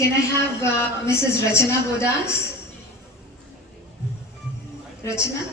Can I have Mrs. Rachana Bodas? Rachana?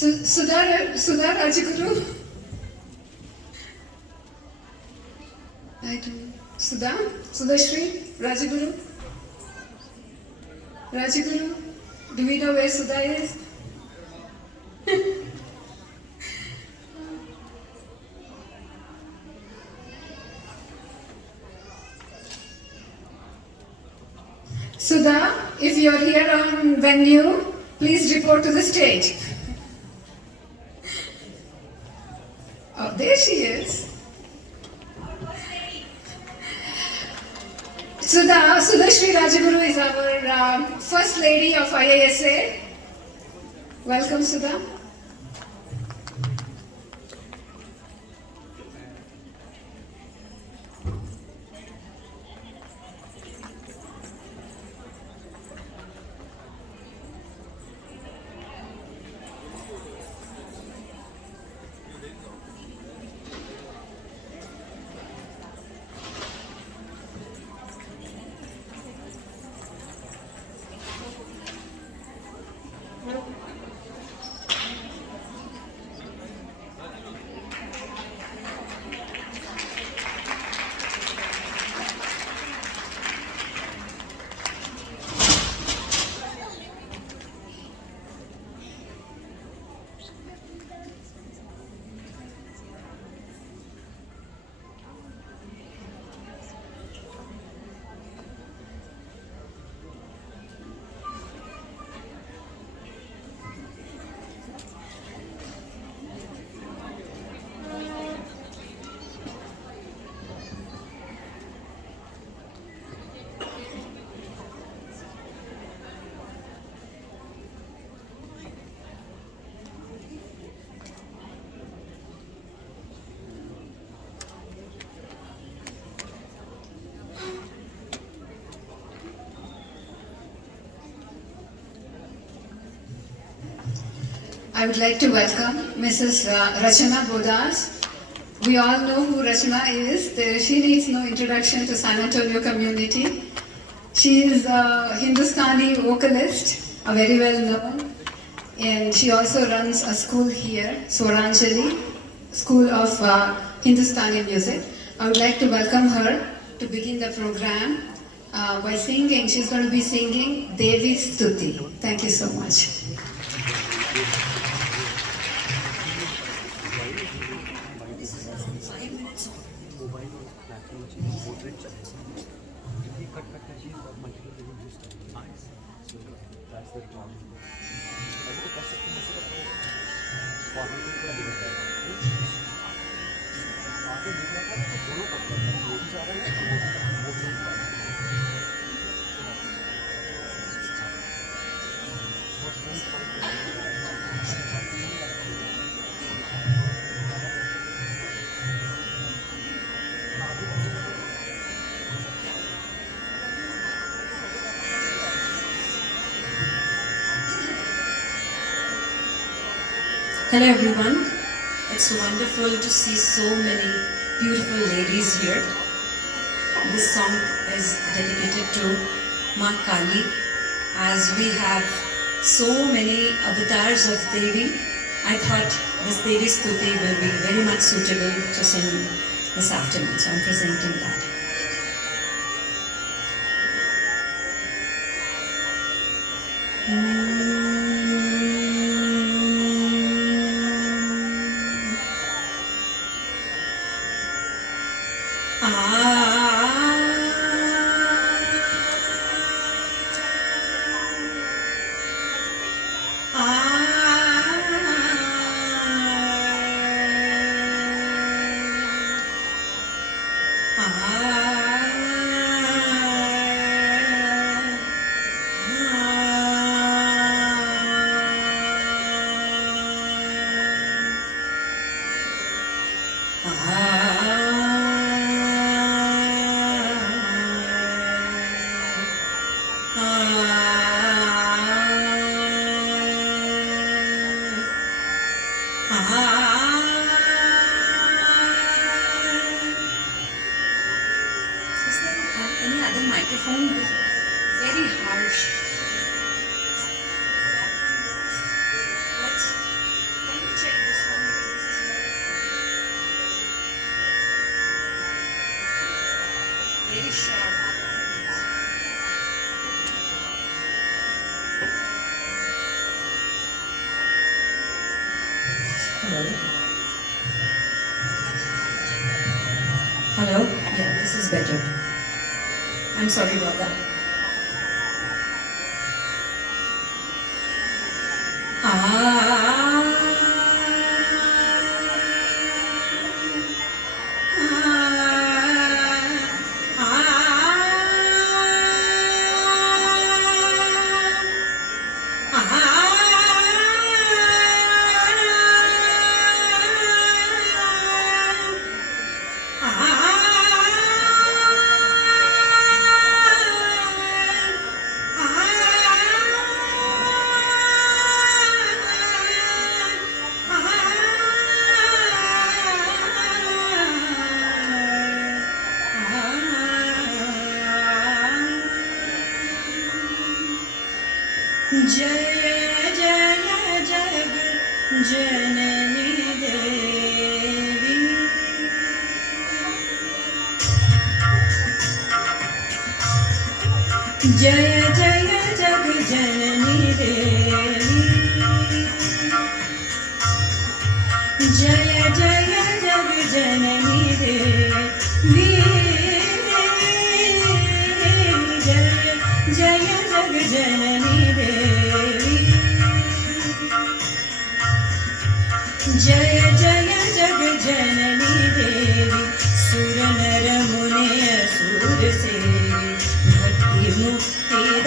Sudha Rajaguru. I do. Sudha Shri Rajaguru. Rajaguru. Do we know where Sudha is? Sudha, if you are here on venue, please report to the stage. Oh, there she is. Sudha Shri Rajaguru is our First Lady of IASA. Welcome, Sudha. I would like to welcome Mrs. Rachana Bodas. We all know who Rachana is. She needs no introduction to San Antonio community. She is a Hindustani vocalist, a very well known, and she also runs a school here, Swaranjali, School of Hindustani Music. I would like to welcome her to begin the program by singing. She's going to be singing Devi Stuti. Thank you so much. Hello everyone, it's wonderful to see so many beautiful ladies here. This song is dedicated to Ma Kali. As we have so many avatars of Devi, I thought this Devi Stuti will be very much suitable to sing this afternoon, so I'm presenting that. Hello? Yeah, this is better. I'm sorry about that. जय जय जग जननी देवी जय जय जग जननी देवी जय जय जग जननी देवी जय जय जग जननी जय जय जग जननी देवी सुर नर मुनि असुर सेवी भक्ति मुक्ति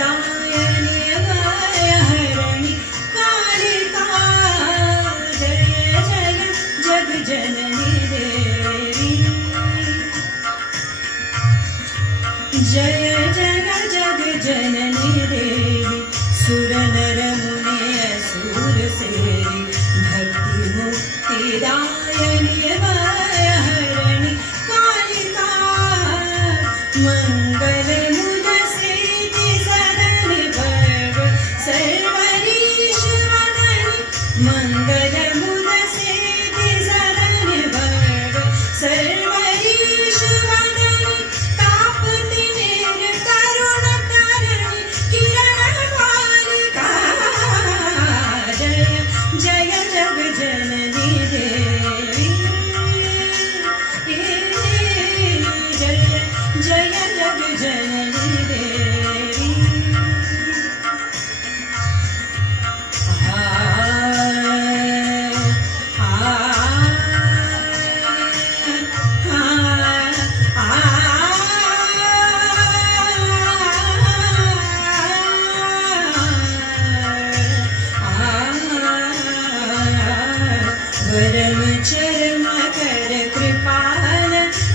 परम चरम कर कृपाल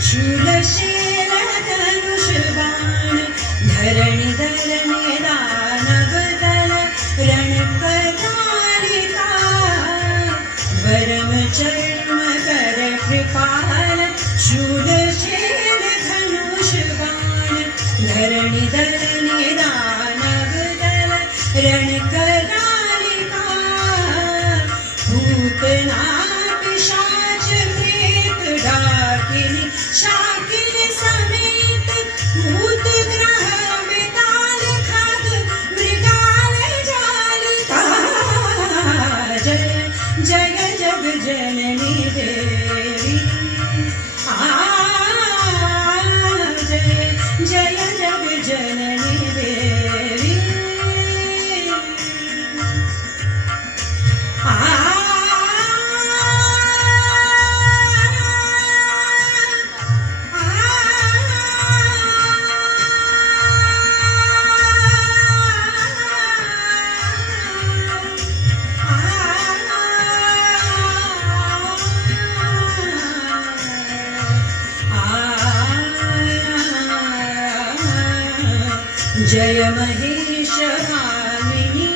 शूलशील धनुष बाण धरणि धरणि दानव दल रण करारिका परम चरम कर कृपाल शूलशील धनुष बाण धरणि धरणि दानव दल रण करारिका भूतना पिशाच प्रेत डाकिनी शाकिनी समेत भूत ग्रह बेताल खग मृगाल जालिका जय जय जग जननी देवी जय जय जग जननी देवी जय महेश भामिनी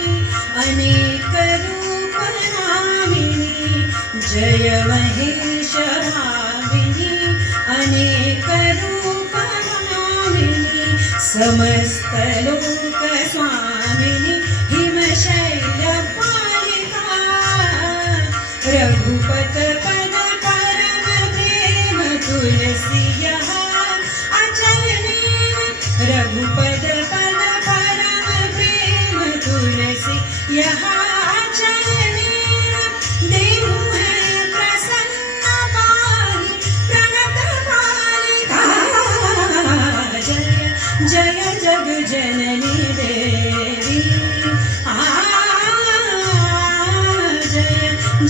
अनेक रूप नामिनी जय महेश भामिनी अनेक रूप नामिनी समस्त लोक स्वामिनी हिमशैल पालिका रघुपत पद परम प्रेम तुलसी अचल नीम रघुपद पद परम प्रेम तुलसी अचल नीम देहु है प्रसन्न पाहि प्रणत पालिका जय जय जग जननी देवी जय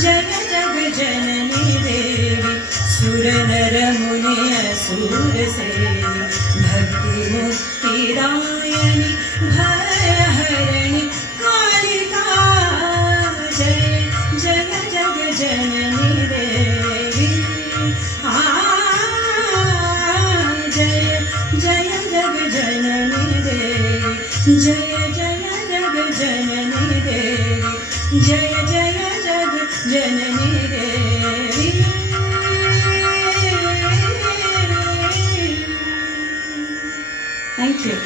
जय जग जननी देवी सुर नर मुनि असुर सेवी भक्ति मुक्ति दायिनी भय हरिणी कालिका जय जय जग जननी देवी जय जय जग जननी देवी जय जय जग जननी देवी जय जय जग जननी देवी Thank you.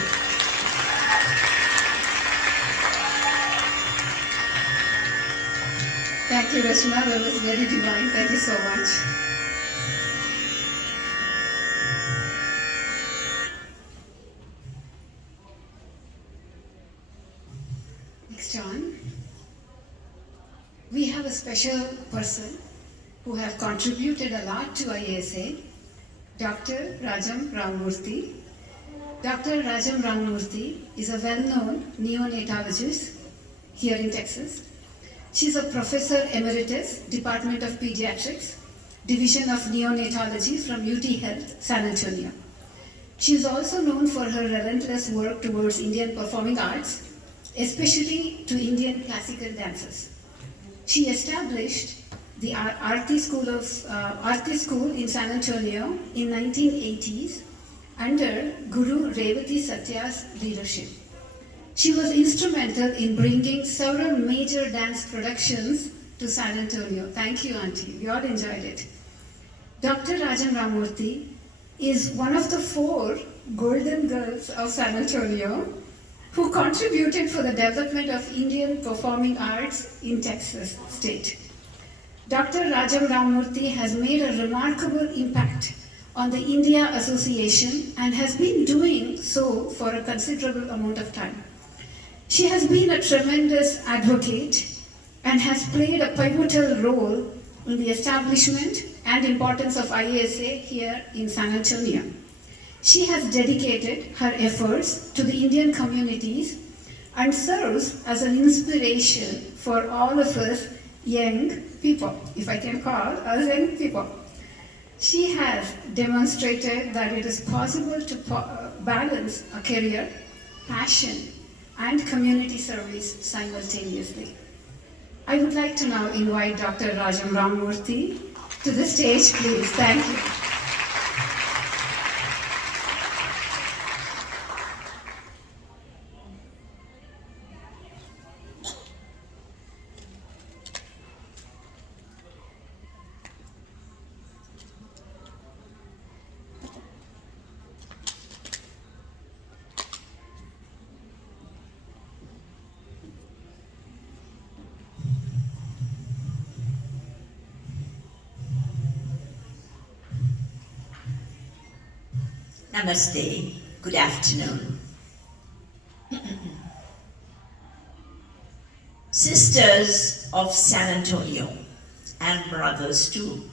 Thank you, Rachana. That was very divine. Thank you so much. Next on, we have a special person who have contributed a lot to IASA, Dr. Rajam Ramurthy. Dr. Rajam Ramurthy is a well-known neonatologist here in Texas. She is a professor emeritus, Department of Pediatrics, Division of Neonatology from UT Health, San Antonio. She is also known for her relentless work towards Indian performing arts, especially to Indian classical dances. She established the Aarti School in San Antonio in 1980s under Guru Revati Satya's leadership. She was instrumental in bringing several major dance productions to San Antonio. Thank you, Aunty. We all enjoyed it. Dr. Rajam Ramurthy is one of the 4 golden girls of San Antonio who contributed for the development of Indian performing arts in Texas state. Dr. Rajam Ramurthy has made a remarkable impact on the India Association and has been doing so for a considerable amount of time. She has been a tremendous advocate and has played a pivotal role in the establishment and importance of IASA here in San Antonio. She has dedicated her efforts to the Indian communities and serves as an inspiration for all of us young people, if I can call us young people. She has demonstrated that it is possible to balance a career, passion, and community service simultaneously. I would like to now invite Dr. Rajam Ramurthy to the stage, please. Thank you. Namaste, good afternoon. Sisters of San Antonio and brothers too,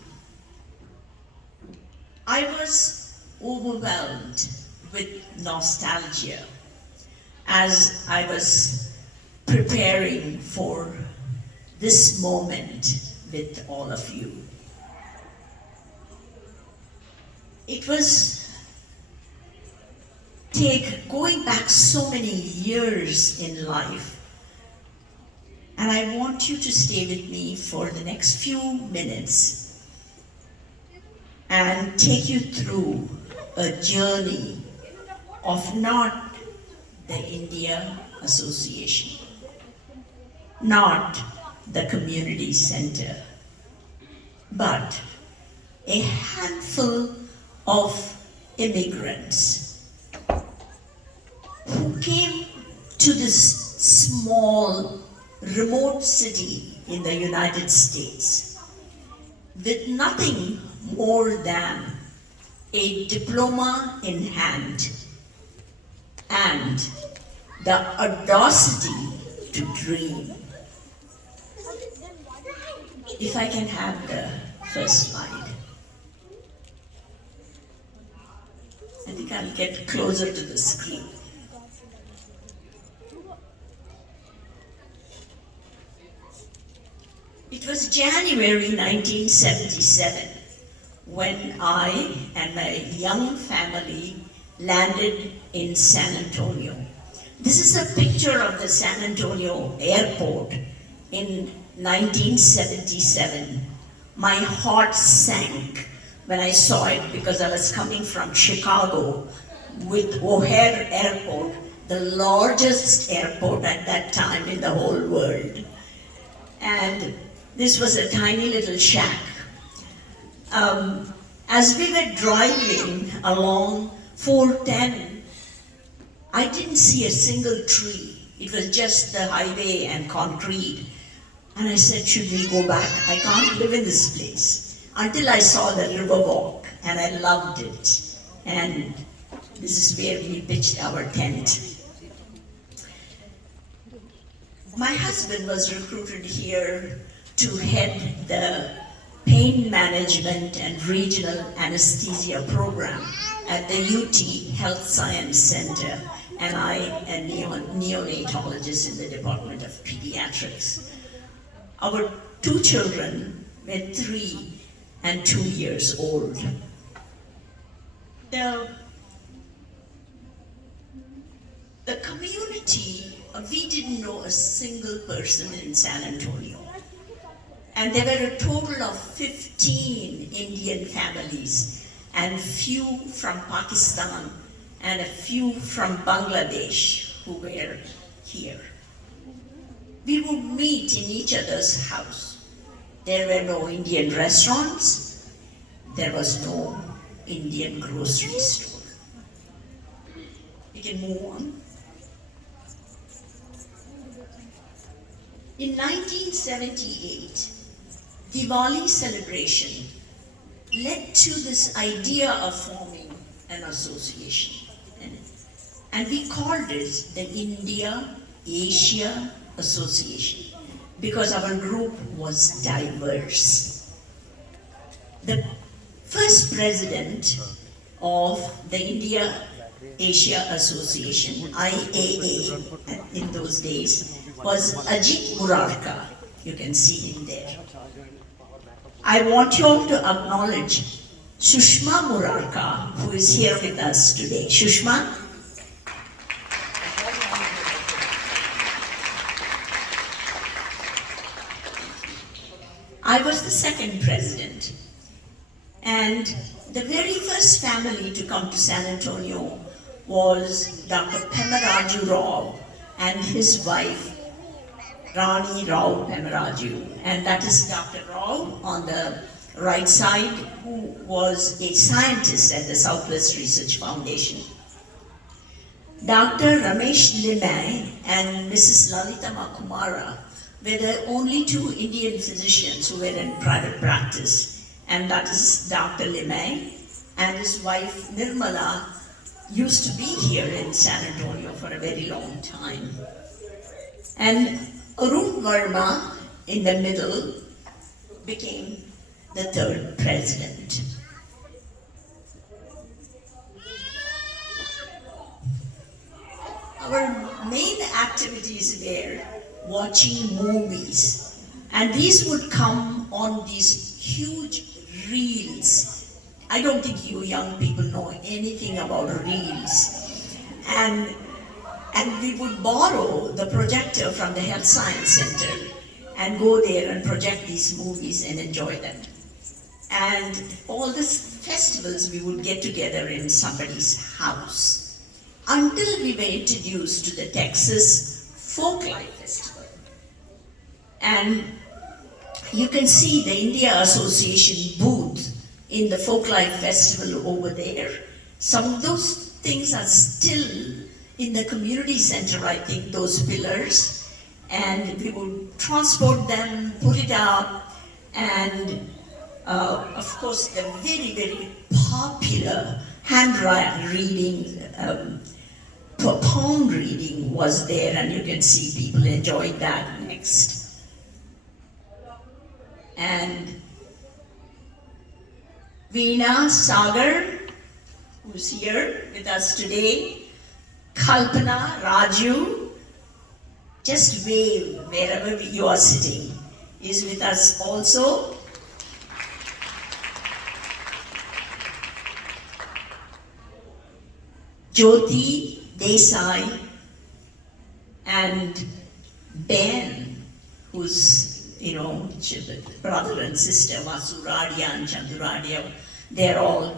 I was overwhelmed with nostalgia as I was preparing for this moment with all of you. It was going back so many years in life, and I want you to stay with me for the next few minutes and take you through a journey of not the India Association, not the community center, but a handful of immigrants who came to this small, remote city in the United States with nothing more than a diploma in hand and the audacity to dream. If I can have the first slide. I think I'll get closer to the screen. It was January 1977 when I and my young family landed in San Antonio. This is a picture of the San Antonio airport in 1977. My heart sank when I saw it because I was coming from Chicago with O'Hare Airport, the largest airport at that time in the whole world. And this was a tiny little shack. As we were driving along 410, I didn't see a single tree. It was just the highway and concrete. And I said, should we go back? I can't live in this place. Until I saw the Riverwalk, and I loved it. And this is where we pitched our tent. My husband was recruited here to head the pain management and regional anesthesia program at the UT Health Science Center, and I a neonatologist in the Department of Pediatrics. Our two children were 3 and 2 years old. The community, we didn't know a single person in San Antonio. And there were a total of 15 Indian families and few from Pakistan and a few from Bangladesh who were here. We would meet in each other's house. There were no Indian restaurants. There was no Indian grocery store. We can move on. In 1978, Diwali celebration led to this idea of forming an association. And we called it the India-Asia Association because our group was diverse. The first president of the India-Asia Association, IAA in those days, was Ajit Murarka. You can see him there. I want you all to acknowledge Sushma Murarka, who is here with us today. Sushma? I was the second president. And the very first family to come to San Antonio was Dr. Pemaraju Rao and his wife, Rani Rao Pemaraju. And that is Dr. Rao on the right side, who was a scientist at the Southwest Research Foundation. Dr. Ramesh Limay and Mrs. Lalita Makumara were the only two Indian physicians who were in private practice. And that is Dr. Limay and his wife Nirmala used to be here in San Antonio for a very long time. And Arun Verma in the middle became the third president. Our main activities were watching movies, and these would come on these huge reels. I don't think you young people know anything about reels. And we would borrow the projector from the Health Science Center and go there and project these movies and enjoy them. And all these festivals we would get together in somebody's house until we were introduced to the Texas Folklife Festival. And you can see the India Association booth in the Folklife Festival over there. Some of those things are still in the community center, I think, those pillars. And we would transport them, put it up, and of course the very, very popular handwriting, poem reading was there, and you can see people enjoyed that next. And Veena Sagar, who's here with us today, Kalpana, Raju, just wave wherever you are sitting, is with us also. Jyoti Desai and Ben, who's, brother and sister, Vasuradia and Chanduradia, they're all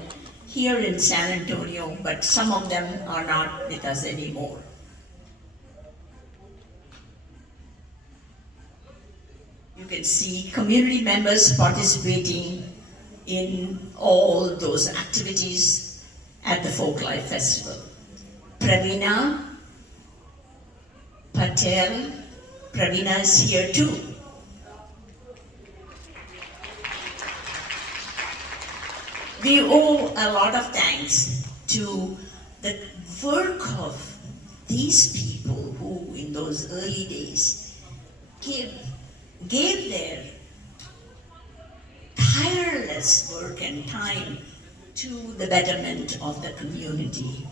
here in San Antonio, but some of them are not with us anymore. You can see community members participating in all those activities at the Folklife Festival. Pravina Patel, Pravina is here too. We owe a lot of thanks to the work of these people who in those early days gave their tireless work and time to the betterment of the community.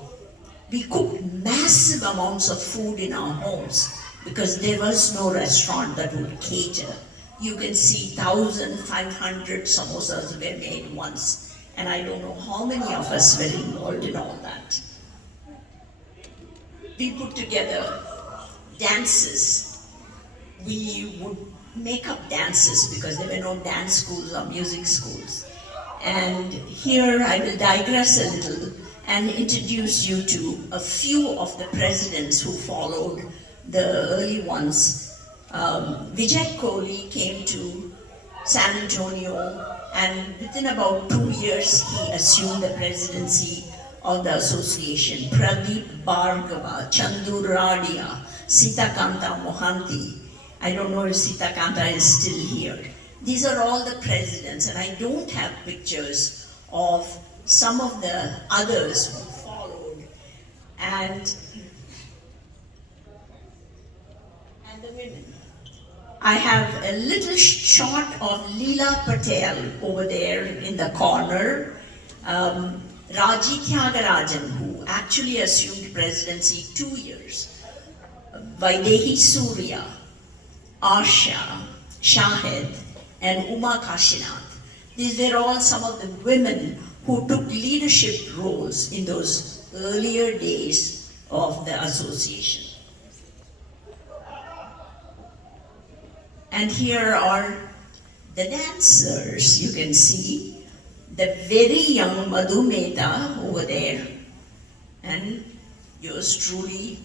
We cooked massive amounts of food in our homes because there was no restaurant that would cater. You can see 1,500 samosas were made once, and I don't know how many of us were involved in all that. We put together dances. We would make up dances because there were no dance schools or music schools. And here I will digress a little and introduce you to a few of the presidents who followed the early ones. Vijay Kohli came to San Antonio, and within about 2 years he assumed the presidency of the association. Pradeep Bhargava, Chandu Radia, Sitakanta Mohanty. I don't know if Sitakanta is still here. These are all the presidents, and I don't have pictures of some of the others who followed, and the women. I have a little shot of Leela Patel over there in the corner. Raji Tyagarajan, who actually assumed presidency 2 years. Vaidehi Surya, Asha, Shahid, and Uma Kashinath. These were all some of the women who took leadership roles in those earlier days of the association. And here are The dancers, you can see, the very young Madhu Mehta over there, and yours truly.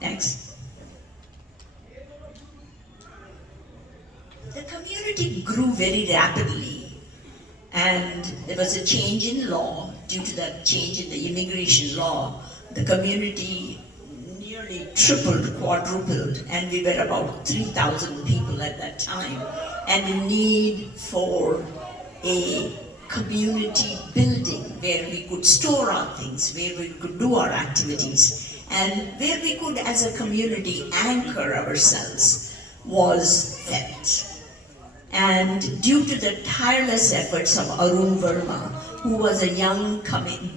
Next. The community grew very rapidly, and there was a change in law. Due to that change in the immigration law, the community nearly tripled, quadrupled, and we were about 3,000 people at that time, and the need for a community building where we could store our things, where we could do our activities, and where we could as a community anchor ourselves was felt. And due to the tireless efforts of Arun Verma, who was a young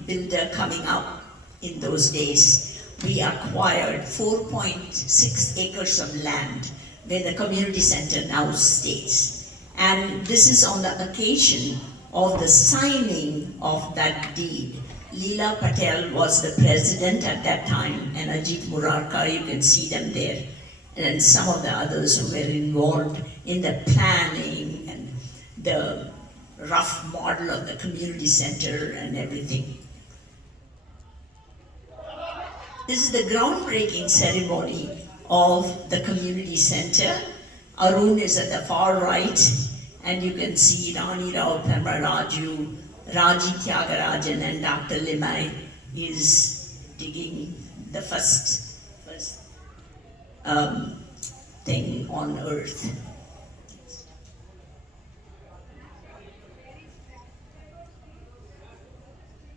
builder coming up in those days, we acquired 4.6 acres of land where the community center now stays. And this is on the occasion of the signing of that deed. Leela Patel was the president at that time, and Ajit Murarka, you can see them there, and some of the others who were involved in the planning and the rough model of the community center and everything. This is the groundbreaking ceremony of the community center. Arun is at the far right, and you can see Rani Rao Pemmaraju, Raji Tyagarajan, and Dr. Limai is digging the first thing on earth.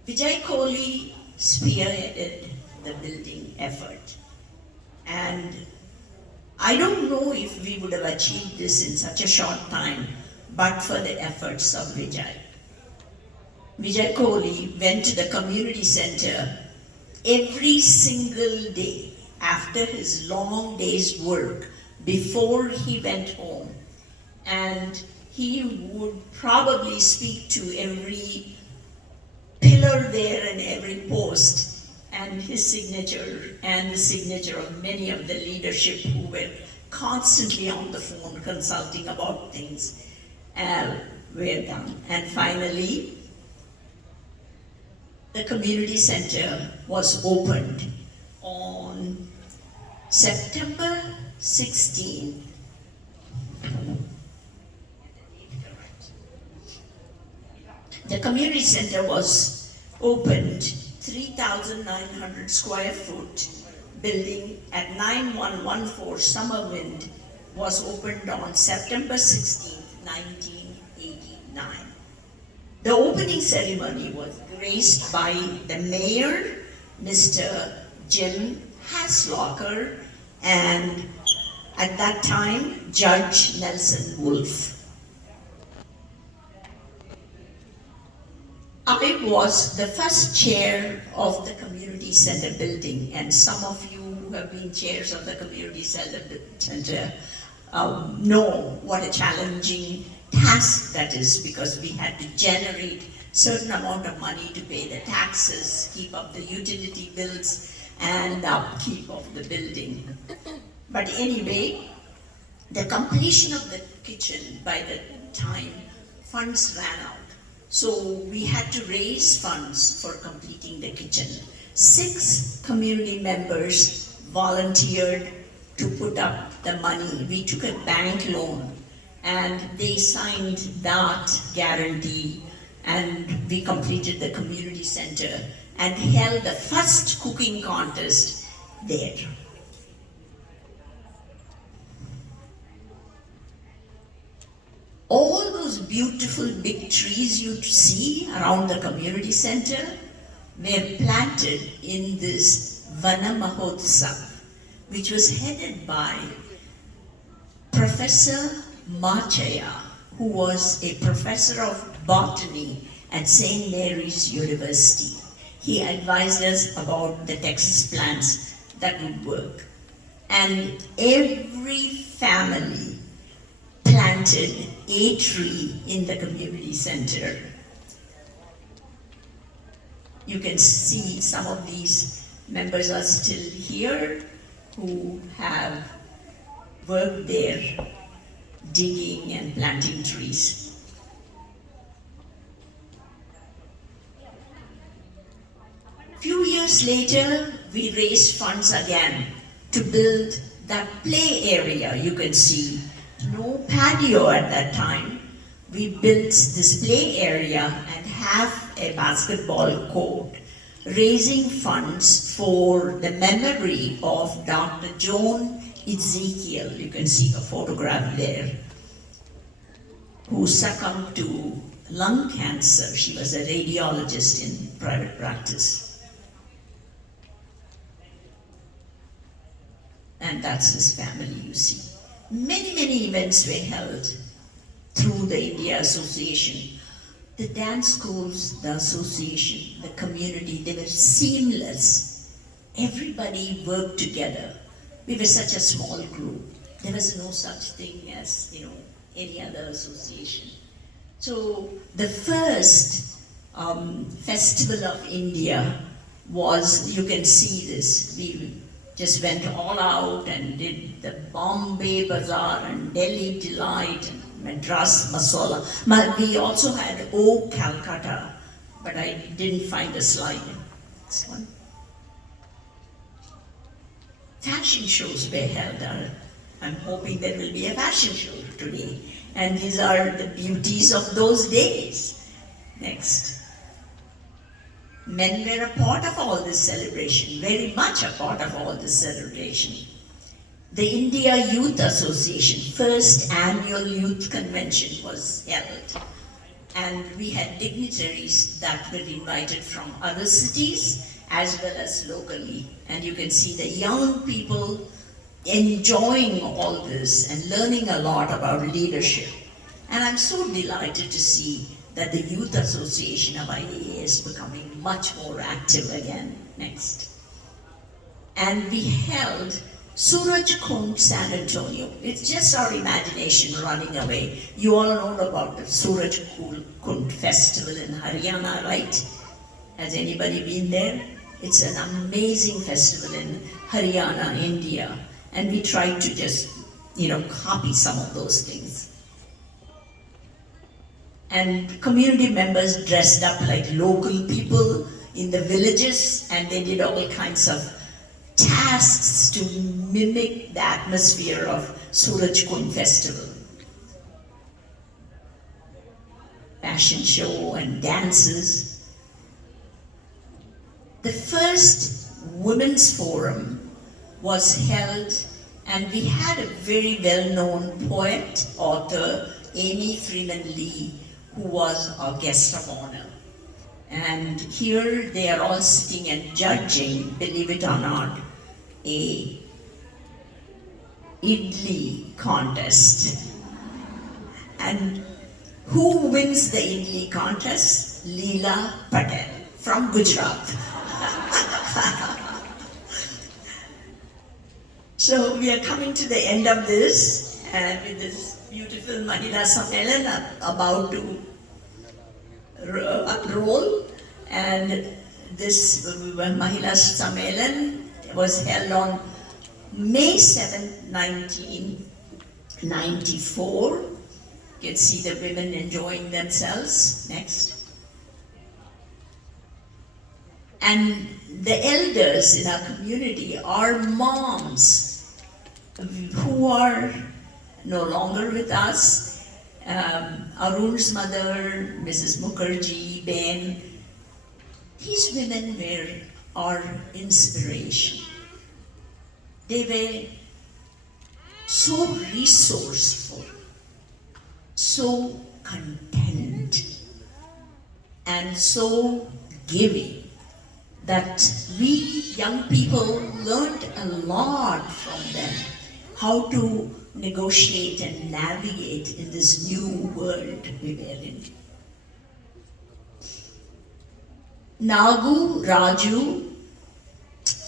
Vijay Kohli spearheaded the building effort, and I don't know if we would have achieved this in such a short time but for the efforts of Vijay. Vijay Kohli went to the community center every single day after his long day's work before he went home, and he would probably speak to every pillar there and every post, and his signature and the signature of many of the leadership who were constantly on the phone consulting about things were done. And finally, the community center was opened on September 16th. The community center was opened 3,900 square foot building at 9114 Summerwind was opened on September 16th, 1989. The opening ceremony was graced by the mayor, Mr. Jim Haslocker, and at that time, Judge Nelson Wolfe. I was the first chair of the community center building, and some of you who have been chairs of the community center know what a challenging task that is, because we had to generate certain amount of money to pay the taxes, keep up the utility bills, and upkeep of the building. But anyway, the completion of the kitchen, by the time funds ran out, so we had to raise funds for completing the kitchen. 6 community members volunteered to put up the money. We took a bank loan and they signed that guarantee, and we completed the community center and held the first cooking contest there. All those beautiful big trees you see around the community center were planted in this Vana Mahotsav, which was headed by Professor Machaya, who was a professor of botany at St. Mary's University. He advised us about the Texas plants that would work. And every family planted a tree in the community center. You can see some of these members are still here who have worked there. digging and planting trees. Few years later, we raised funds again to build that play area you can see. No patio at that time. We built this play area and have a basketball court, raising funds for the memory of Dr. Joan Ezekiel. You can see a photograph there, who succumbed to lung cancer. She was a radiologist in private practice. And that's his family, you see. Many events were held through the India Association. The dance schools, the association, the community, they were seamless. Everybody worked together. We were such a small group. There was no such thing as, any other association. So the first festival of India was, you can see this, we just went all out and did the Bombay Bazaar and Delhi Delight and Madras Masala. We also had O Calcutta, but I didn't find a slide. This one. Fashion shows were held. I'm hoping there will be a fashion show today. And these are the beauties of those days. Next. Men were a part of all this celebration, very much a part of all this celebration. The India Youth Association, first annual youth convention was held. And we had dignitaries that were invited from other cities as well as locally. And you can see the young people enjoying all this and learning a lot about leadership. And I'm so delighted to see that the Youth Association of IAA is becoming much more active again. Next. And we held Suraj Kund San Antonio. It's just our imagination running away. You all know about the Suraj Kund Festival in Haryana, right? Has anybody been there? It's an amazing festival in Haryana, India. And we tried to just, copy some of those things. And community members dressed up like local people in the villages, and they did all kinds of tasks to mimic the atmosphere of Suraj Kund Festival. Fashion show and dances. The first women's forum was held, and we had a very well-known poet, author, Amy Freeman Lee, who was our guest of honor. And here they are all sitting and judging, believe it or not, a idli contest. And who wins the idli contest? Leela Patel from Gujarat. So we are coming to the end of this, and with this beautiful Mahila Sammelan about to unroll, and this Mahila Sammelan was held on May 7, 1994. You can see the women enjoying themselves. Next. And the elders in our community are moms who are no longer with us. Arun's mother, Mrs. Mukherjee, Ben, these women were our inspiration. They were so resourceful, so content, and so giving that we young people learned a lot from them, how to negotiate and navigate in this new world we were in. Nagu, Raju,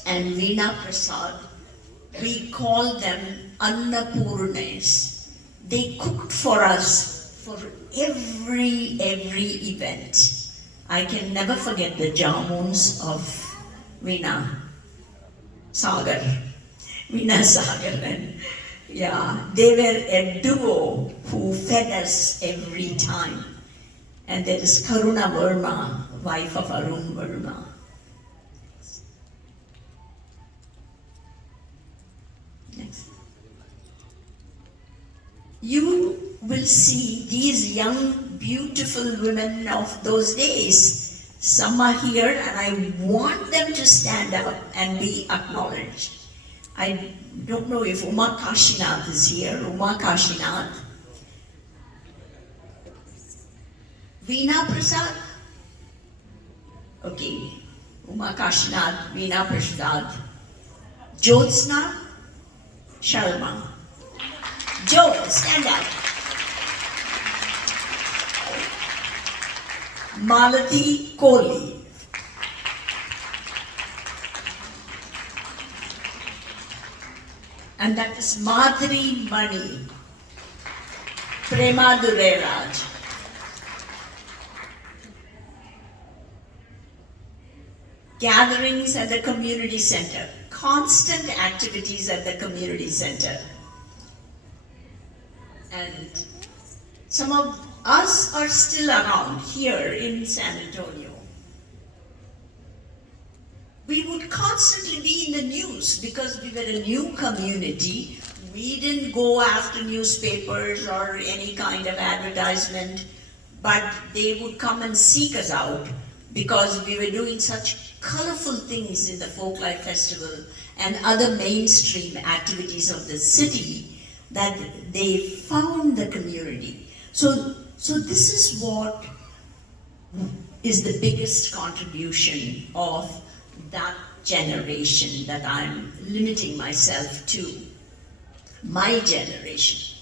and Veena Prasad, we call them Annapurnes. They cooked for us for every event. I can never forget the jamuns of Veena Sagar. And Yeah, they were a duo who fed us every time. And there is Karuna Verma, wife of Arun Verma. Next. You will see these young, beautiful women of those days. Some are here and I want them to stand up and be acknowledged. I don't know if Uma Kashinath is here. Uma Kashinath. Veena Prasad. Okay. Uma Kashinath, Veena Prasad. Jyotsna Sharma. Joe, stand up. Malati Kohli. And that is Madhuri Mani. Prema Dureraj. Gatherings at the community center. Constant activities at the community center. And some of us are still around here in San Antonio. We would constantly be in the news because we were a new community. We didn't go after newspapers or any kind of advertisement, but they would come and seek us out because we were doing such colorful things in the Folklife Festival and other mainstream activities of the city that they found the community. So this is what is the biggest contribution of that generation that I'm limiting myself to, my generation,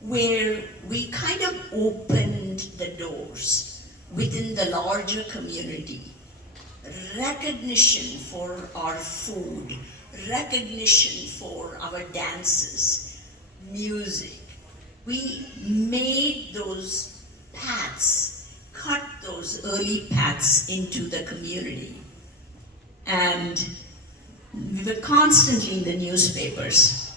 where we kind of opened the doors within the larger community. Recognition for our food, recognition for our dances, music. We made those paths, cut those early paths into the community. And we were constantly in the newspapers.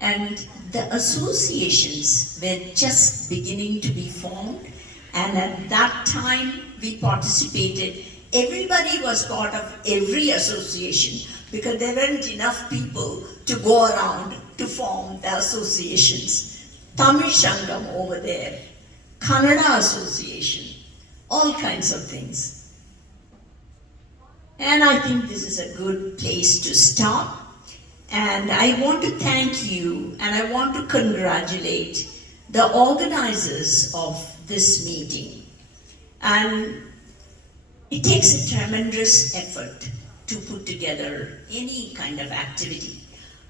And the associations were just beginning to be formed. And at that time, we participated. Everybody was part of every association because there weren't enough people to go around to form the associations. Tamil Sangam over there, Kannada Association, all kinds of things. And I think this is a good place to stop. And I want to thank you and I want to congratulate the organizers of this meeting. And it takes a tremendous effort to put together any kind of activity.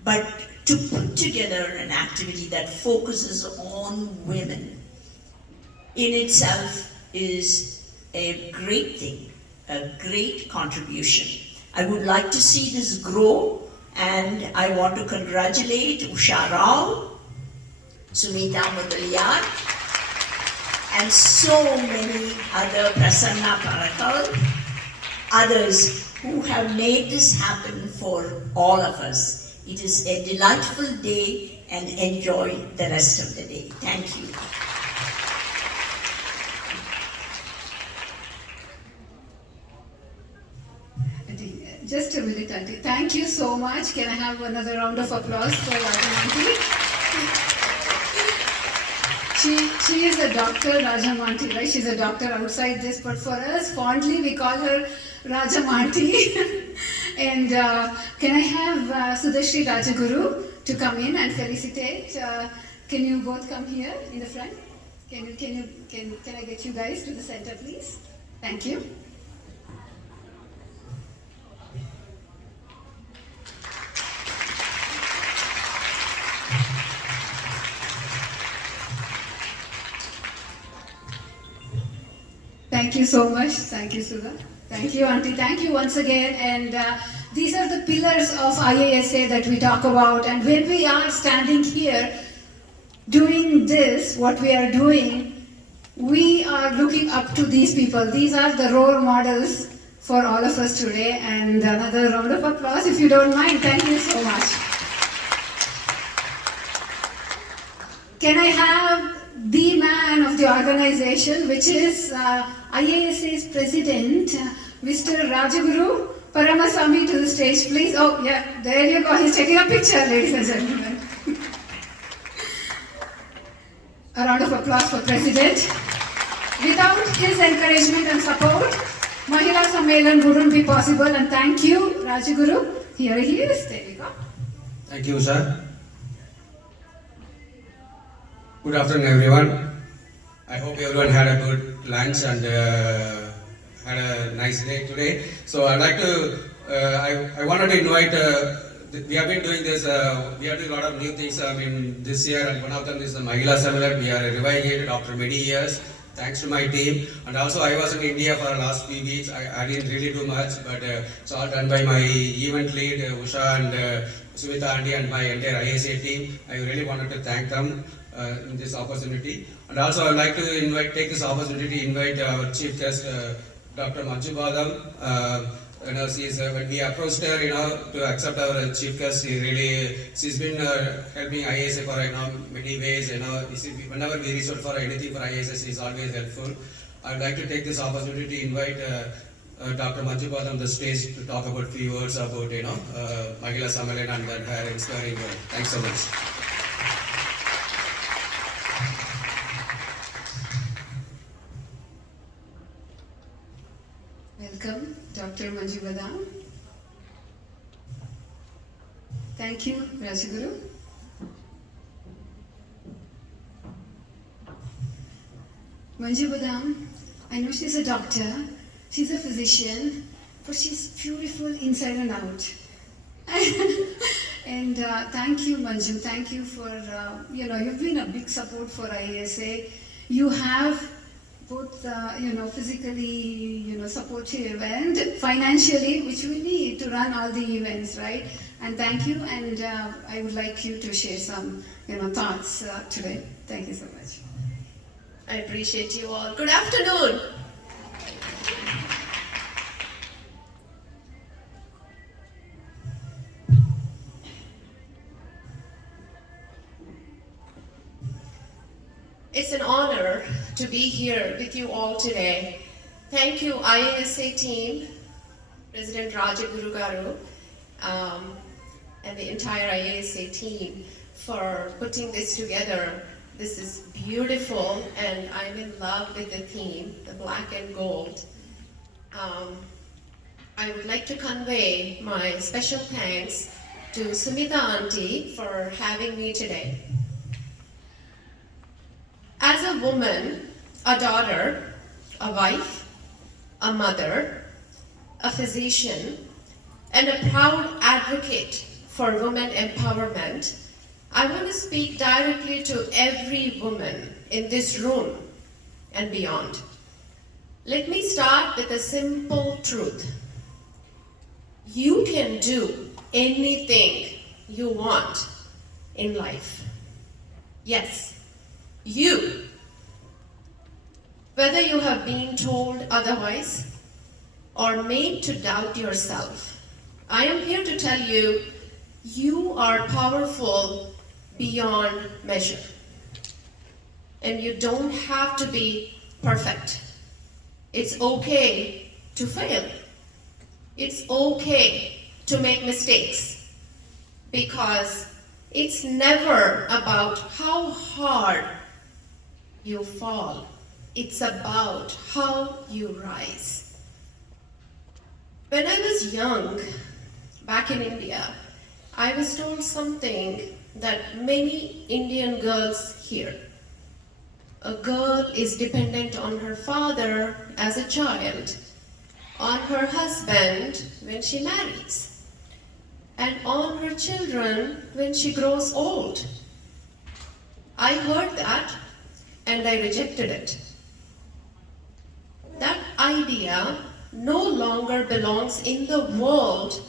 But to put together an activity that focuses on women in itself is a great thing, a great contribution. I would like to see this grow, and I want to congratulate Usha Rao, Sumitha Mudaliyar, and so many other, Prasanna Parakal, others who have made this happen for all of us. It is a delightful day and enjoy the rest of the day. Thank you. Just a minute, Aunty. Thank you so much. Can I have another round of applause for Rajam Aunty? She is a doctor, Rajam Aunty, right? She's a doctor outside this, but for us, fondly, we call her Rajam Aunty. And can I have Sudashri Rajaguru to come in and felicitate? Can you both come here in the front? Can I get you guys to the center, please? Thank you. Thank you so much. Thank you, Sudha. Thank you, Aunty. Thank you once again. And these are the pillars of IASA that we talk about. And when we are standing here doing this, what we are doing, we are looking up to these people. These are the role models for all of us today. And another round of applause if you don't mind. Thank you so much. Can I have the man of the organization, which is IASA's president, Mr. Rajaguru Paramasamy, to the stage, please. Oh, yeah, there you go. He's taking a picture, ladies and gentlemen. A round of applause for President. Without his encouragement and support, Mahila Sammelan wouldn't be possible. And thank you, Rajaguru. Here he is. There we go. Thank you, sir. Good afternoon, everyone. I hope everyone had a good lunch and had a nice day today. So I'd like to, I wanted to invite, we have been doing this, we are doing a lot of new things this year, and one of them is the Mahila Sammelan. We are reviving it after many years, thanks to my team. And also I was in India for the last few weeks. I didn't really do much, but it's all done by my event lead, Usha and Sumitha, Aunty, and my entire IASA team. I really wanted to thank them in this opportunity. And also I would like to take this opportunity to invite our chief guest, Dr. Manju Badam. When we approached her, to accept our chief guest, she's been helping IASA for many ways. Whenever we reach out for anything for IASA, she's always helpful. I would like to take this opportunity to invite Dr. Manju Badam on the stage to talk about few words about Mahila Sammelan and her inspiring work. Thanks so much. Welcome, Dr. Manju Badam. Thank you, Rajaguru. Manju Badam, I know she's a doctor, she's a physician, but she's beautiful inside and out. And thank you, Manju. Thank you for, you've been a big support for IASA. You have both, physically, supportive and financially, which we need to run all the events, right? And thank you, and I would like you to share some, thoughts today. Thank you so much. I appreciate you all. Good afternoon. It's an honor to be here with you all today. Thank you, IASA team, President Rajaguru Garu, and the entire IASA team for putting this together. This is beautiful, and I'm in love with the theme, the black and gold. I would like to convey my special thanks to Sumitha Aunty for having me today. As a woman, a daughter, a wife, a mother, a physician, and a proud advocate for women empowerment, I want to speak directly to every woman in this room and beyond. Let me start with a simple truth. You can do anything you want in life. Yes. You, whether you have been told otherwise or made to doubt yourself, I am here to tell you, you are powerful beyond measure. And you don't have to be perfect. It's okay to fail. It's okay to make mistakes, because it's never about how hard you fall. It's about how you rise. When I was young, back in India, I was told something that many Indian girls hear. A girl is dependent on her father as a child, on her husband when she marries, and on her children when she grows old. I heard that and I rejected it. That idea no longer belongs in the world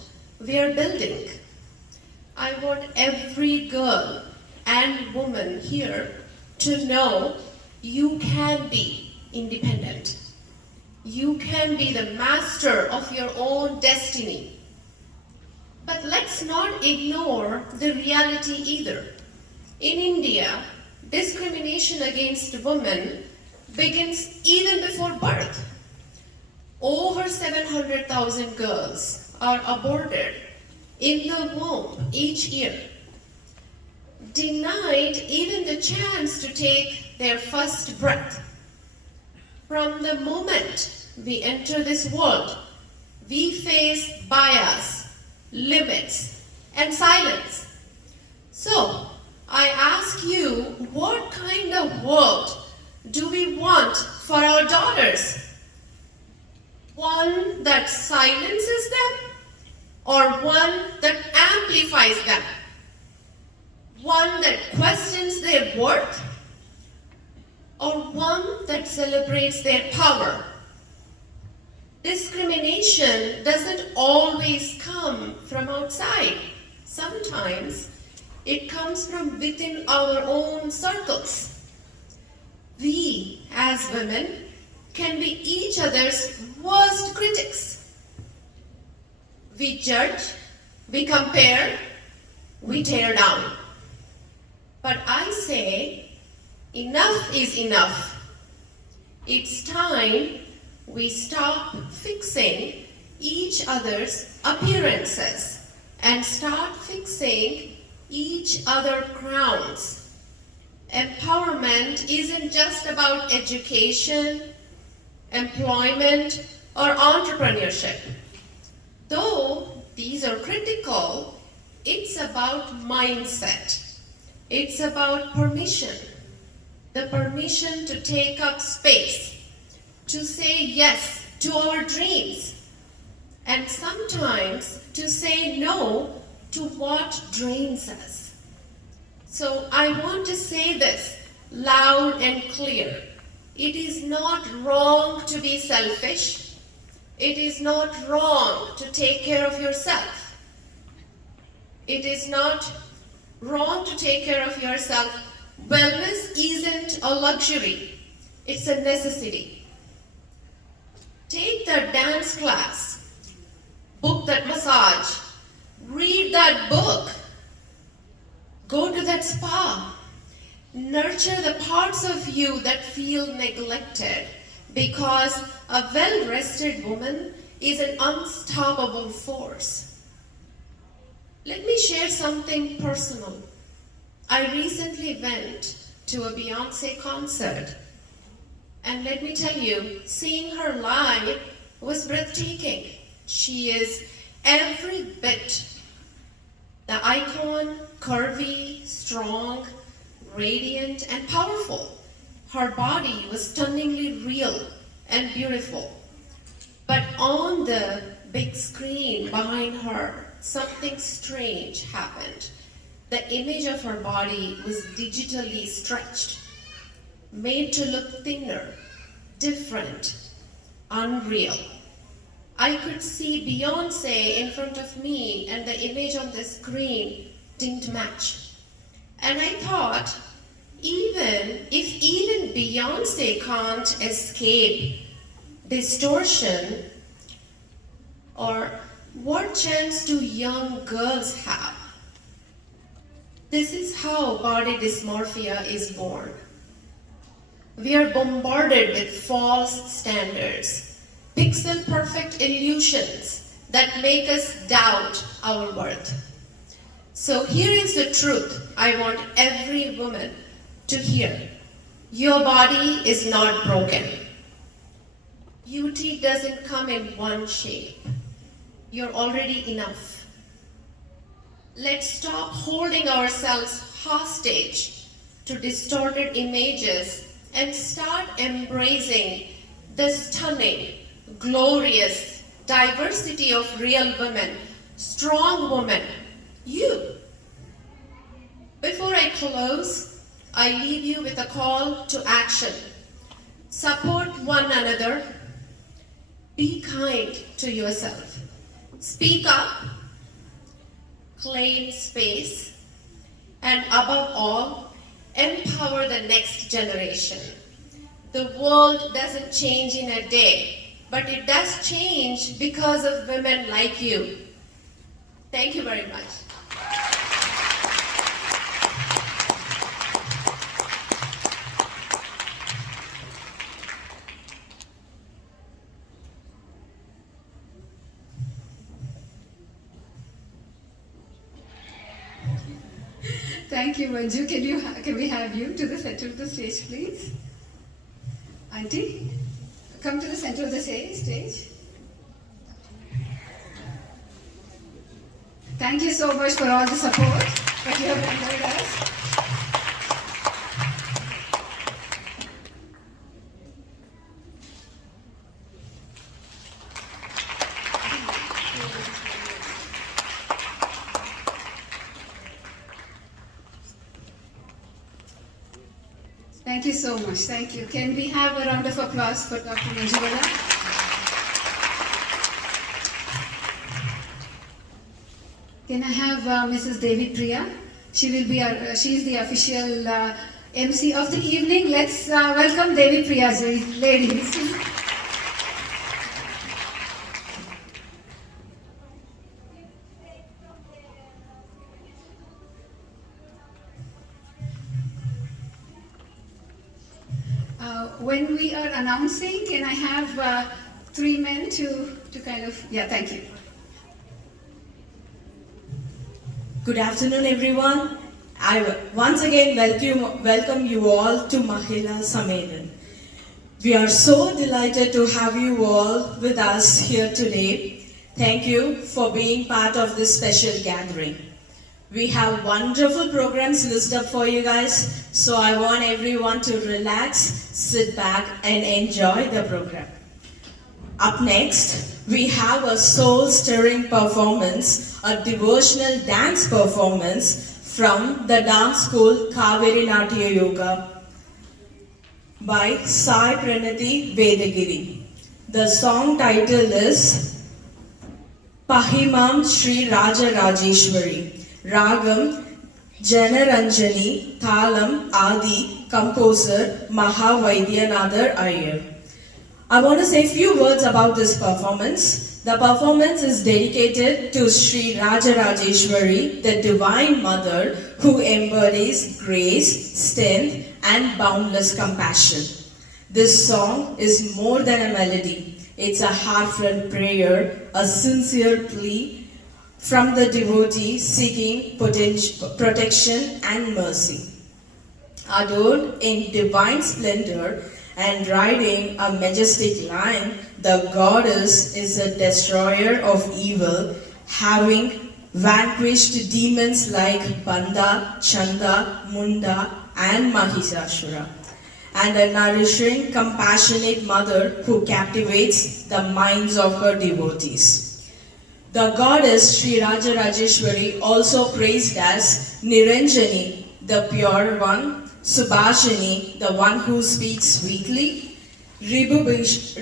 we are building. I want every girl and woman here to know you can be independent. You can be the master of your own destiny. But let's not ignore the reality either. In India, discrimination against women begins even before birth. Over 700,000 girls are aborted in the womb each year, denied even the chance to take their first breath. From the moment we enter this world, we face bias, limits, and silence. So, I ask you, what kind of world do we want for our daughters? One that silences them, or one that amplifies them? One that questions their worth, or one that celebrates their power? Discrimination doesn't always come from outside. Sometimes it comes from within our own circles. We, as women, can be each other's worst critics. We judge, we compare, we tear down. But I say, enough is enough. It's time we stop fixing each other's appearances and start fixing each other crowns. Empowerment isn't just about education, employment, or entrepreneurship. Though these are critical, it's about mindset. It's about permission. The permission to take up space, to say yes to our dreams, and sometimes to say no to what drains us. So I want to say this loud and clear. It is not wrong to be selfish. It is not wrong to take care of yourself. It is not wrong to take care of yourself. Wellness isn't a luxury. It's a necessity. Take that dance class, book that massage, read that book, go to that spa, nurture the parts of you that feel neglected, because a well-rested woman is an unstoppable force. Let me share something personal. I recently went to a Beyonce concert, and let me tell you, seeing her live was breathtaking. She is every bit the icon, curvy, strong, radiant, and powerful. Her body was stunningly real and beautiful. But on the big screen behind her, something strange happened. The image of her body was digitally stretched, made to look thinner, different, unreal. I could see Beyonce in front of me, and the image on the screen didn't match. And I thought, if even Beyonce can't escape distortion, or what chance do young girls have? This is how body dysmorphia is born. We are bombarded with false standards, pixel-perfect illusions that make us doubt our worth. So here is the truth I want every woman to hear. Your body is not broken. Beauty doesn't come in one shape. You're already enough. Let's stop holding ourselves hostage to distorted images and start embracing the stunning, glorious diversity of real women, strong women, you. Before I close, I leave you with a call to action. Support one another. Be kind to yourself. Speak up. Claim space. And above all, empower the next generation. The world doesn't change in a day. but it does change because of women like you. Thank you very much. Thank you, Manju. Can we have you to the center of the stage, please? Aunty, come to the center of the stage. Thank you so much for all the support that you have rendered us. Thank you so much. Thank you. Can we have a round of applause for Dr. Manju Badam? Can I have Mrs. Devi Priya? She will be she's the official MC of the evening. Let's welcome Devi Priya, ladies. When we are announcing, can I have 3 men to kind of, yeah, thank you. Good afternoon, everyone. I once again welcome you all to Mahila Sammelan. We are so delighted to have you all with us here today. Thank you for being part of this special gathering. We have wonderful programs listed up for you guys, so I want everyone to relax, sit back and enjoy the program. Up next, we have a soul-stirring performance, a devotional dance performance from the dance school Kaveri Natya Yoga by Sai Pranati Vedagiri. The song title is Pahimam Sri Raja Rajeshwari. Ragam Janaranjani, Thalam Adi, composer Mahavaidyanatha Iyer. I want to say a few words about this performance. The performance is dedicated to Sri Raja Rajeshwari, the Divine Mother who embodies grace, strength and boundless compassion. This song is more than a melody. It's a heartfelt prayer, a sincere plea from the devotee seeking protection and mercy. Adored in divine splendor and riding a majestic lion, the goddess is a destroyer of evil, having vanquished demons like Banda, Chanda, Munda and Mahishasura, and a nourishing, compassionate mother who captivates the minds of her devotees. The goddess Sri Raja Rajeshwari, also praised as Niranjani, the pure one, Subhashini, the one who speaks sweetly, Ribubhishani,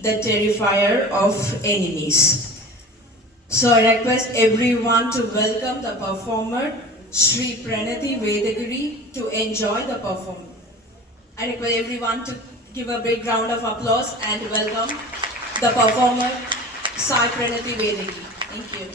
the terrifier of enemies. So I request everyone to welcome the performer, Sri Pranati Vedagiri, to enjoy the performance. I request everyone to give a big round of applause and welcome the performer, Sai Pranati Vedagiri. Thank you.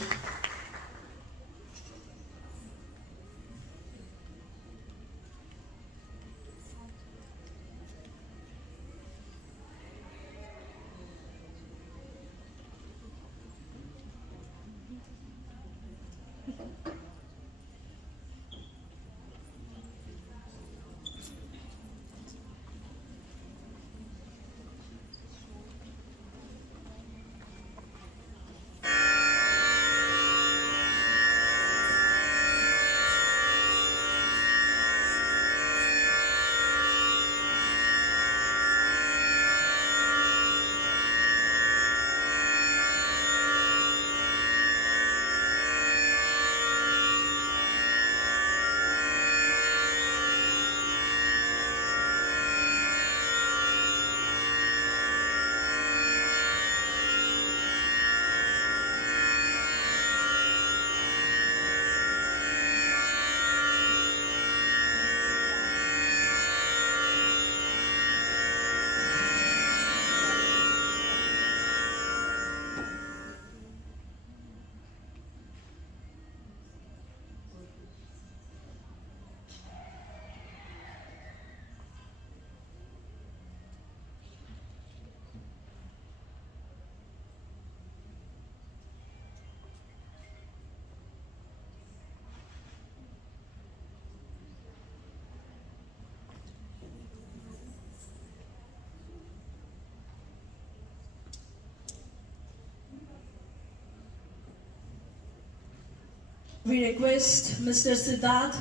We request Mr. Siddharth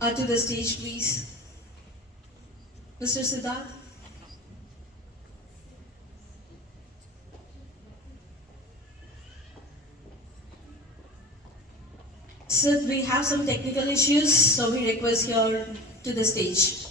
to the stage, please. Mr. Siddharth. Sir, we have some technical issues, so we request you to the stage.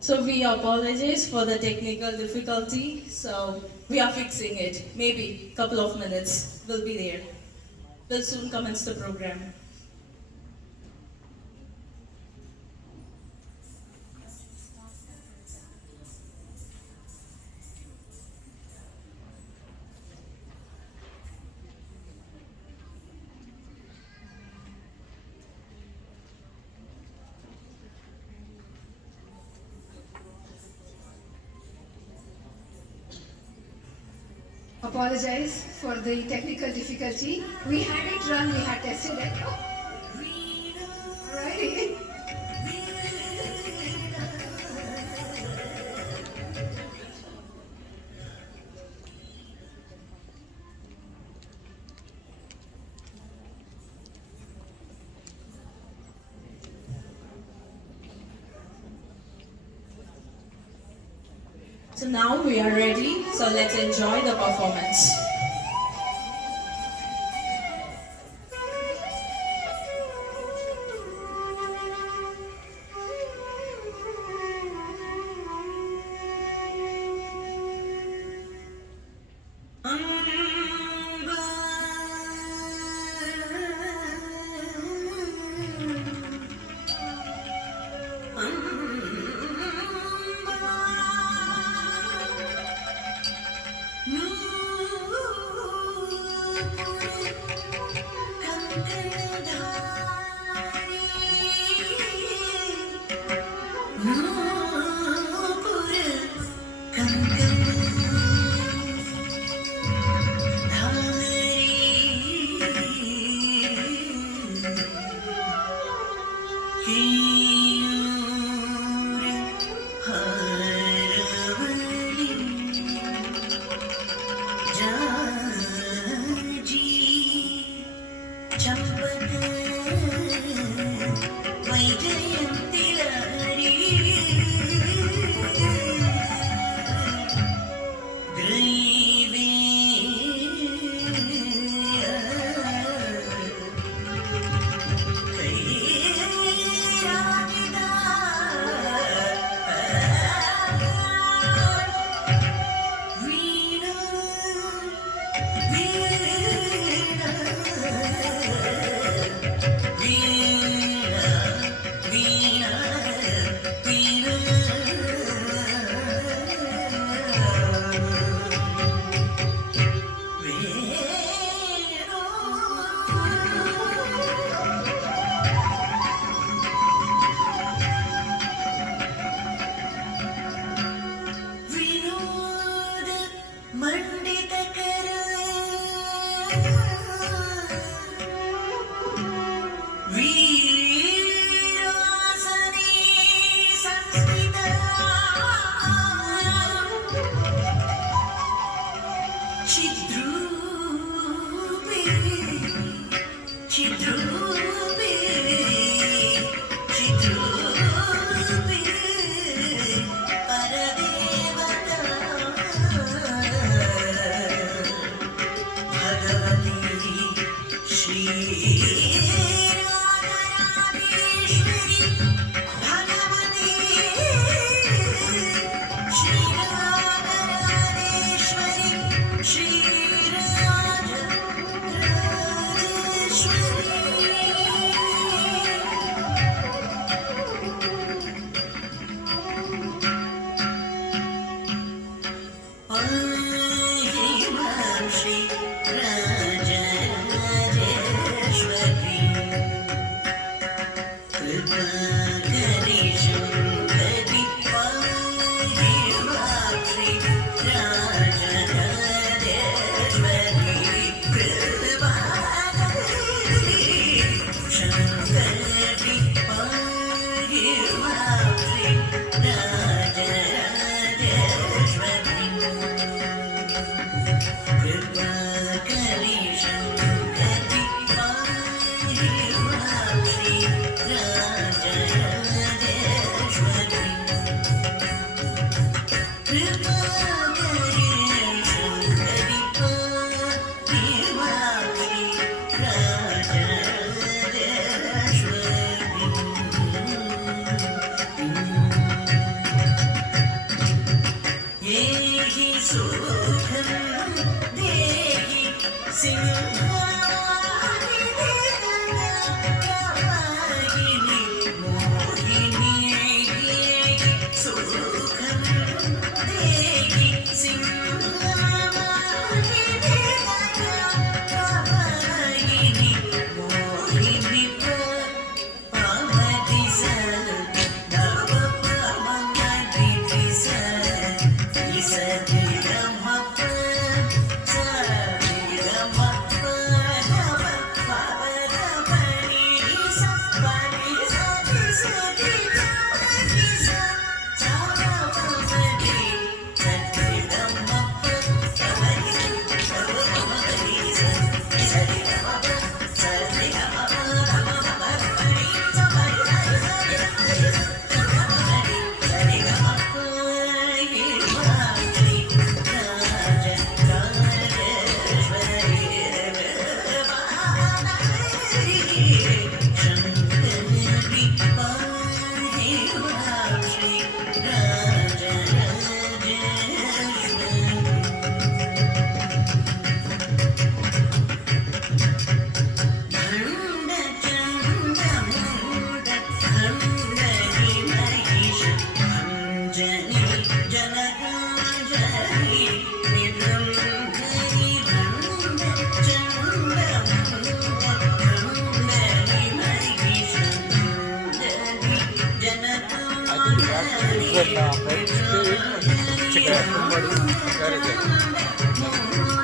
So we apologize for the technical difficulty, so we are fixing it. Maybe a couple of minutes, we'll be there. We'll soon commence the program. Apologize for the technical difficulty. We had it run, we had tested it. Oh. Alrighty. So now we are ready, so let's enjoy the performance.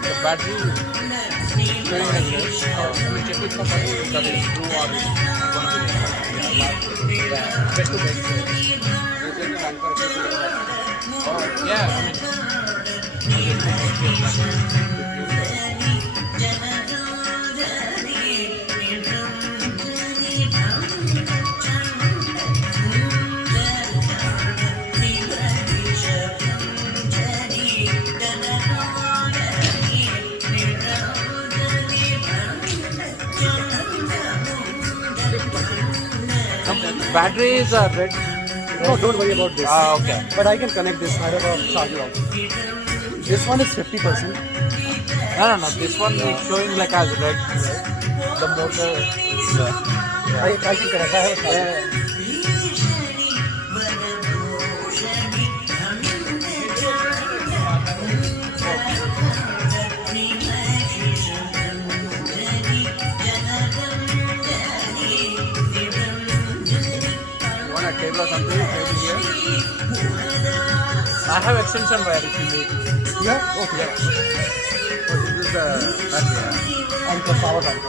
The battery showing like this. We check with somebody that is true or best to best. Yeah, batteries are red. No, don't worry about this. Okay. But I can connect this. I have a charger also. This one is 50%. No. This one is showing like as red. The motor. I can connect. I have a charger. Cable or something, maybe here. I have extension wire if you need. Yeah? Okay. So this is the battery. And the power bank.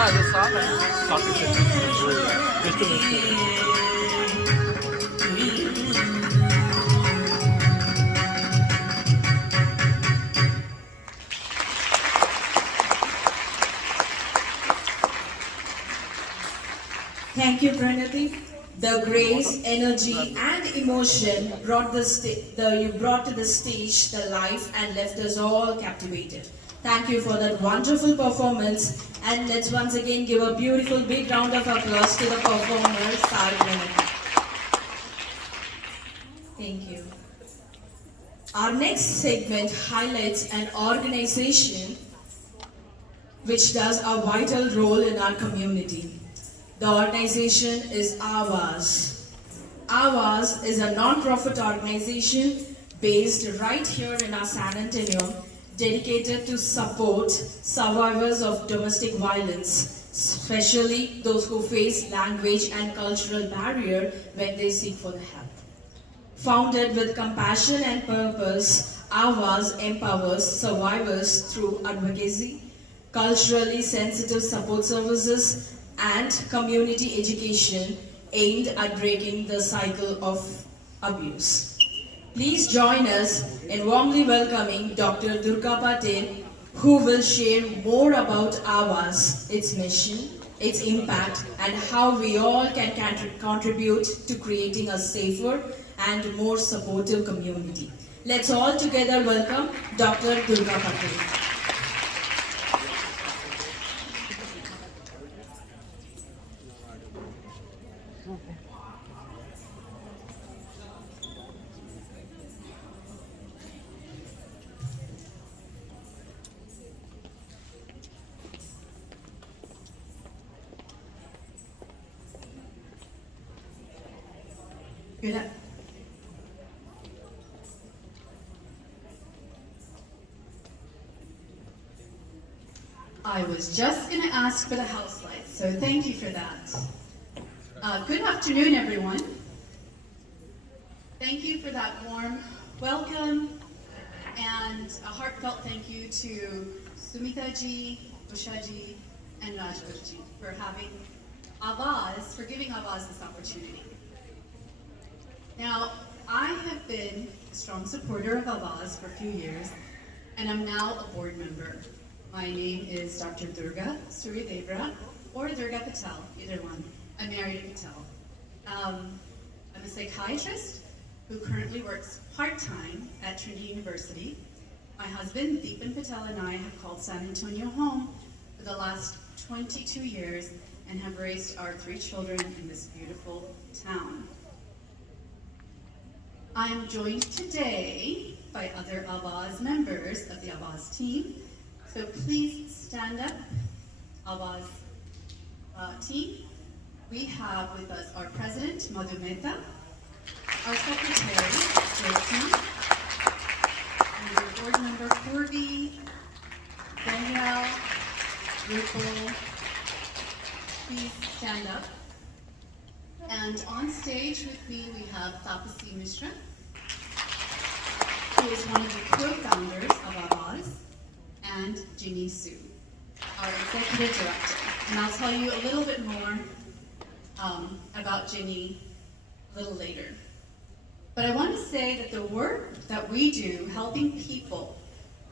I just saw that. Just to make sure. Thank you, Pranati. The grace, energy, and emotion brought you brought to the stage the life and left us all captivated. Thank you for that wonderful performance. And let's once again give a beautiful big round of applause to the performers. Thank you. Our next segment highlights an organization which does a vital role in our community. The organization is Awaaz. Awaaz is a non-profit organization based right here in our San Antonio, dedicated to support survivors of domestic violence, especially those who face language and cultural barrier when they seek for the help. Founded with compassion and purpose, Awaaz empowers survivors through advocacy, culturally sensitive support services, and community education aimed at breaking the cycle of abuse. Please join us in warmly welcoming Dr. Durga Patel, who will share more about Awaaz, its mission, its impact, and how we all can contribute to creating a safer and more supportive community. Let's all together welcome Dr. Durga Patel. Good. I was just going to ask for the house lights, so thank you for that. Good afternoon, everyone. Thank you for that warm welcome, and a heartfelt thank you to Sumitha ji, Usha ji, and Rajam ji for having Awaaz, for giving Awaaz this opportunity. Now, I have been a strong supporter of Awaaz for a few years, and I'm now a board member. My name is Dr. Durga Suridevra, or Durga Patel, either one. I'm married to Patel. I'm a psychiatrist who currently works part-time at Trinity University. My husband, Deepan Patel, and I have called San Antonio home for the last 22 years and have raised our 3 children in this beautiful town. I am joined today by other Awaaz members of the Awaaz team. So please stand up, Awaaz team. We have with us our president, Mehta, our secretary, Shakthi, and our board member, Purvi, Danielle, Rupal. Please stand up. And on stage with me, we have Tapasi Mishra, who is one of the co-founders of Awaaz, and Ginny Su, our executive director. And I'll tell you a little bit more about Ginny a little later. But I want to say that the work that we do helping people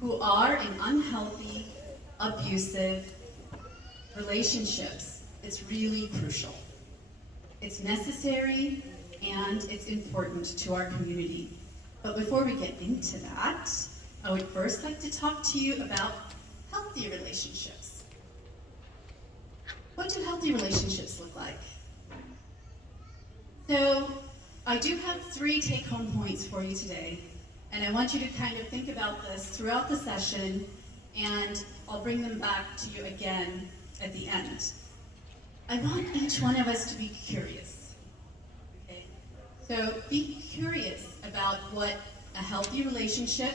who are in unhealthy, abusive relationships, it's really crucial. It's necessary and it's important to our community. But before we get into that, I would first like to talk to you about healthy relationships. What do healthy relationships look like? So, I do have 3 take-home points for you today, and I want you to kind of think about this throughout the session, and I'll bring them back to you again at the end. I want each one of us to be curious. Okay? So, be curious about what a healthy relationship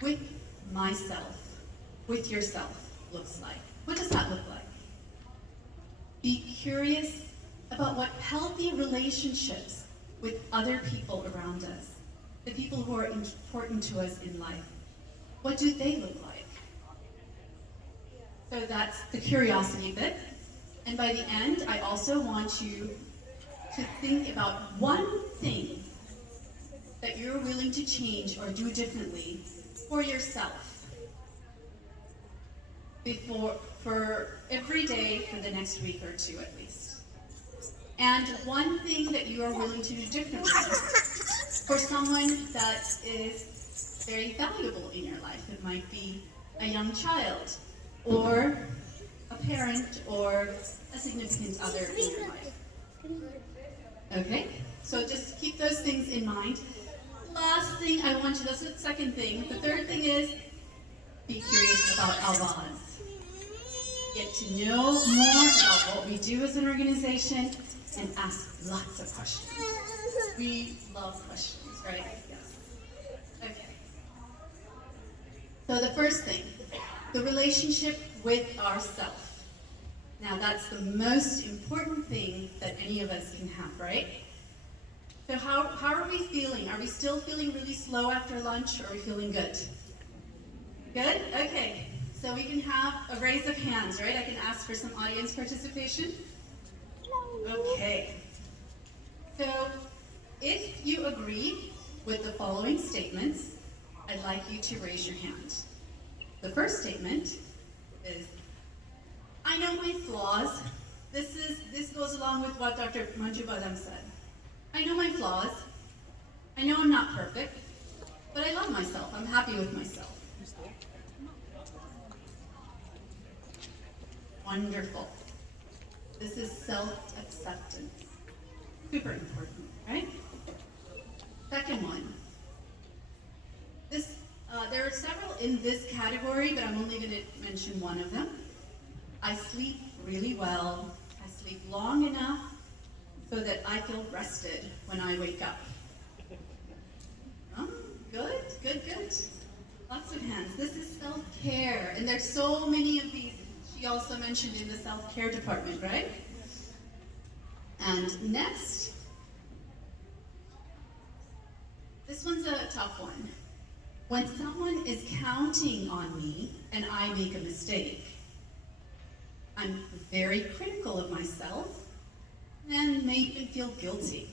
with myself, with yourself, looks like. What does that look like? Be curious about what healthy relationships with other people around us, the people who are important to us in life, what do they look like? So that's the curiosity bit. And by the end, I also want you to think about one thing that you're willing to change or do differently for yourself for every day for the next week or 2 at least. And one thing that you are willing to do differently for someone that is very valuable in your life. It might be a young child, or a parent, or a significant other in your life. Okay? So just keep those things in mind. Last thing I want you, that's the second thing. The third thing is, be curious about Awaaz. Get to know more about what we do as an organization and ask lots of questions. We love questions, right? Yes. Okay. So the first thing, the relationship with ourself. Now that's the most important thing that any of us can have, right? So how are we feeling? Are we still feeling really slow after lunch, or are we feeling good? Good? Okay. So we can have a raise of hands, right? I can ask for some audience participation. Okay. So if you agree with the following statements, I'd like you to raise your hand. The first statement is, I know my flaws. This goes along with what Dr. Manju Badam said. I know my flaws. I know I'm not perfect, but I love myself. I'm happy with myself. Wonderful. This is self-acceptance. Super important, right? Second one. There are several in this category, but I'm only going to mention one of them. I sleep really well. I sleep long enough so that I feel rested when I wake up. Good, good, good. Lots of hands. This is self-care, and there's so many of these. She also mentioned in the self-care department, right? And next, this one's a tough one. When someone is counting on me and I make a mistake, I'm very critical of myself and may even feel guilty.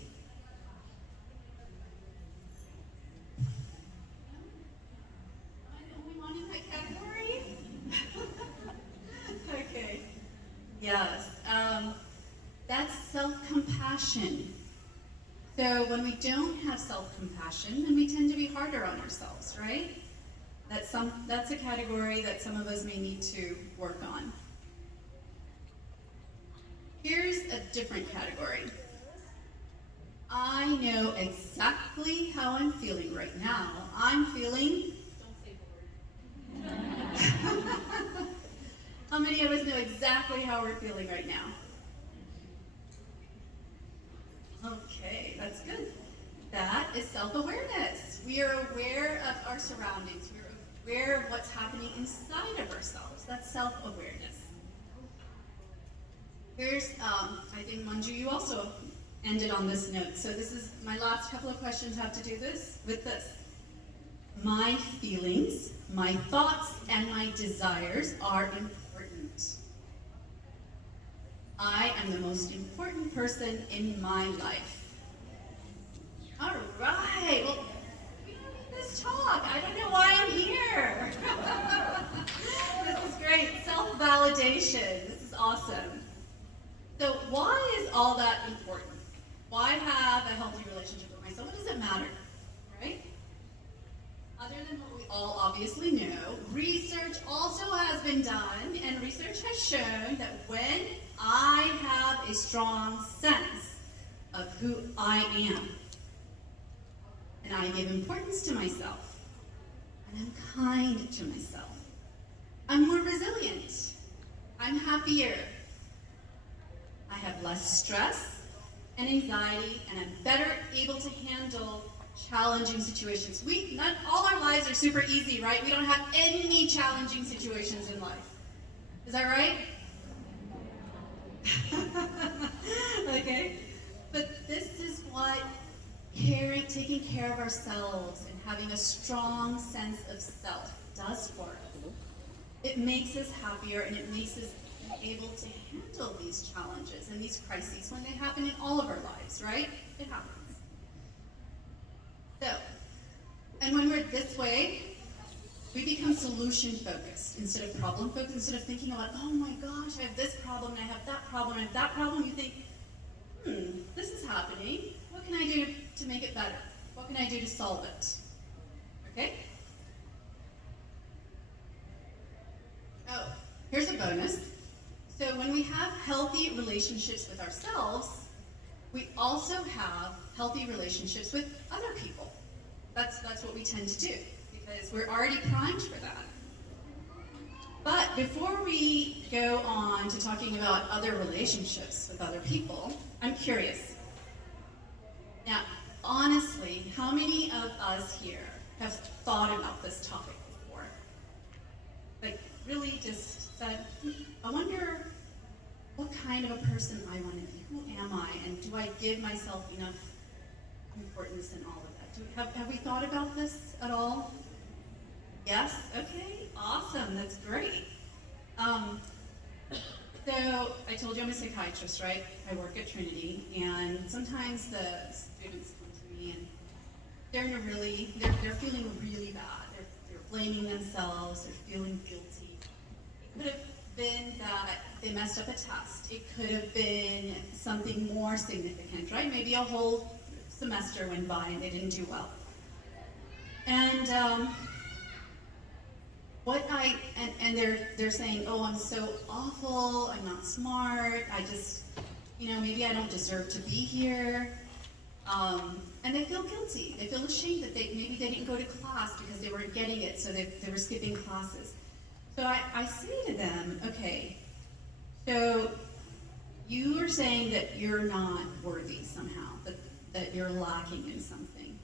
Am I the only one in that category? Okay. Yes. That's self-compassion. So when we don't have self-compassion, then we tend to be harder on ourselves, right? That's a category that some of us may need to work on. Here's a different category. I know exactly how I'm feeling right now. I'm feeling... Don't say the word. How many of us know exactly how we're feeling right now? Okay, that's good. That is self-awareness. We are aware of our surroundings. We're aware of what's happening inside of ourselves. That's self-awareness. Here's, I think Manju, you also ended on this note. So this is, my last couple of questions have to do with this. My feelings, my thoughts, and my desires are important. I am the most important person in my life. All right, well, we don't need this talk. I don't know why I'm here. This is great, self-validation. This is awesome. So why is all that important? Why have a healthy relationship with myself? What does it matter, right? Other than what we all obviously know, research also has been done, and research has shown that when I have a strong sense of who I am, and I give importance to myself, and I'm kind to myself, I'm more resilient, I'm happier, I have less stress and anxiety, and I'm better able to handle challenging situations. Not all our lives are super easy, right? We don't have any challenging situations in life. Is that right? Okay. But this is what taking care of ourselves and having a strong sense of self does for us. It makes us happier, and it makes us able to handle these challenges and these crises when they happen in all of our lives, right? It happens. So, and when we're this way, we become solution focused instead of problem focused. Instead of thinking about, oh my gosh, I have this problem, and I have that problem, and I have that problem, you think, this is happening. What can I do to make it better? What can I do to solve it? Okay? bonus. So when we have healthy relationships with ourselves, we also have healthy relationships with other people. That's what we tend to do, because we're already primed for that. But before we go on to talking about other relationships with other people, I'm curious. Now, honestly, how many of us here have thought about this topic before? Like, really just said, I wonder what kind of a person I want to be. Who am I? And do I give myself enough importance in all of that? Have we thought about this at all? Yes? Okay, awesome, that's great. So I told you I'm a psychiatrist, right? I work at Trinity, and sometimes the students come to me and they're feeling really bad. They're blaming themselves, they're feeling guilty. It could have been that they messed up a test. It could have been something more significant, right? Maybe a whole semester went by and they didn't do well. And they're saying, oh, I'm so awful, I'm not smart, I just, maybe I don't deserve to be here. And they feel guilty. They feel ashamed that maybe they didn't go to class because they weren't getting it, so they were skipping classes. So I say to them, okay, so you are saying that you're not worthy somehow, that you're lacking in something.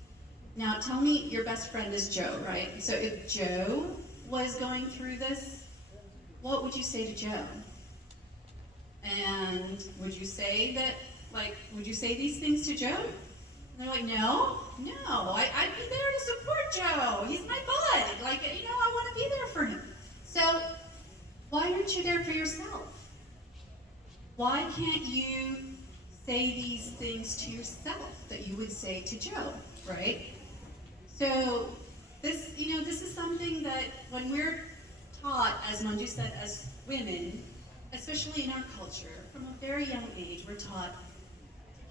Now tell me, your best friend is Joe, right? So if Joe was going through this, what would you say to Joe? And would you say these things to Joe? And they're like, no, I'd be there to support Joe. He's my bud. I want to be there for him. So why aren't you there for yourself? Why can't you say these things to yourself that you would say to Joe, right? So this is something that when we're taught, as Manju said, as women, especially in our culture, from a very young age, we're taught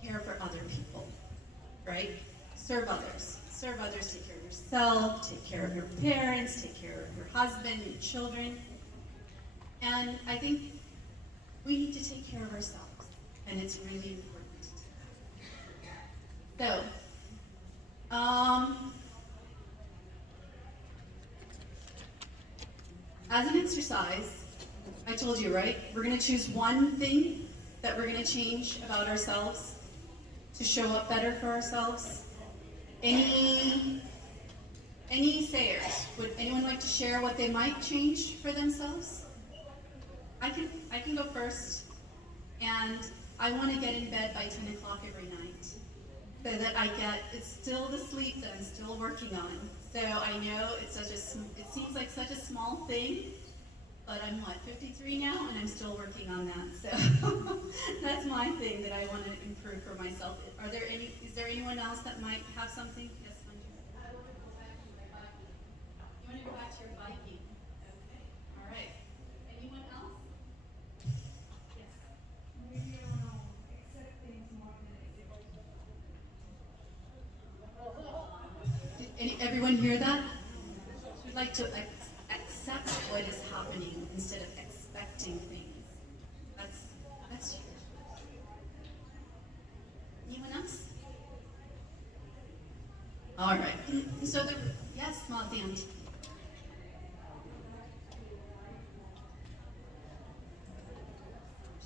to care for other people, right? Serve others, take care of yourself, take care of your parents, take care of your husband, your children. And I think we need to take care of ourselves, and it's really important. So, as an exercise, I told you, right? We're going to choose one thing that we're going to change about ourselves to show up better for ourselves. Any sayers? Would anyone like to share what they might change for themselves? I can go first, and I want to get in bed by 10 o'clock every night, so that it's still the sleep that I'm still working on. So I know it seems like such a small thing, but I'm 53 now, and I'm still working on that. So that's my thing that I want to improve for myself. Is there anyone else that might have something? Yes, Manju. I want to go back to my biking. You want to go back to your biking? Okay. All right. Anyone else? Yes. Maybe I want to accept things more than Did everyone hear that? We'd like to accept what is happening instead of expecting things. That's huge. Anyone else? All right. So yes, Malti Aunty.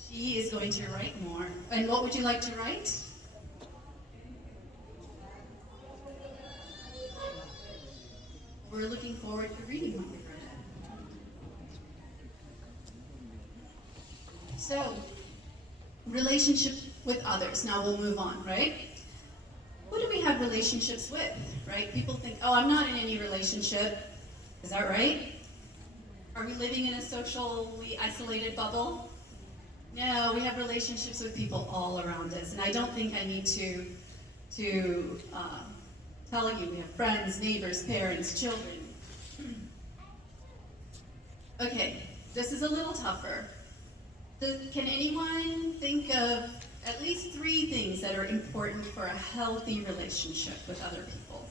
She is going to write more. And what would you like to write? We're looking forward to reading what you've read. So, relationship with others. Now we'll move on, right? Who do we have relationships with, right? People think, oh, I'm not in any relationship. Is that right? Are we living in a socially isolated bubble? No, we have relationships with people all around us. And I don't think I need to tell you, we have friends, neighbors, parents, children. Okay, this is a little tougher. Can anyone think of at least 3 things that are important for a healthy relationship with other people?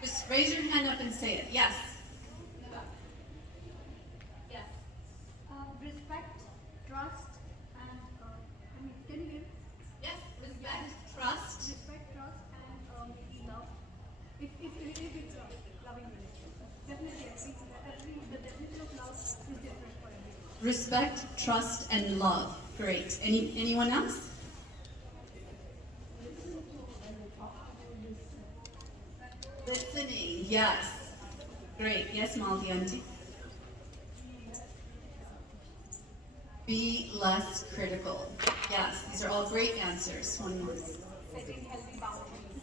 Just raise your hand up and say it. Yes. Yes. respect, trust, and can you hear me? Yes, respect, trust. Respect, trust, and love. If it's a loving relationship, definitely the definition of love is different for everyone. Respect, trust, and love. Great. Anyone else? Listening. Yes. Great. Yes, Malti Aunty. Be less critical. Yes, these are all great answers. One more. Setting healthy boundaries.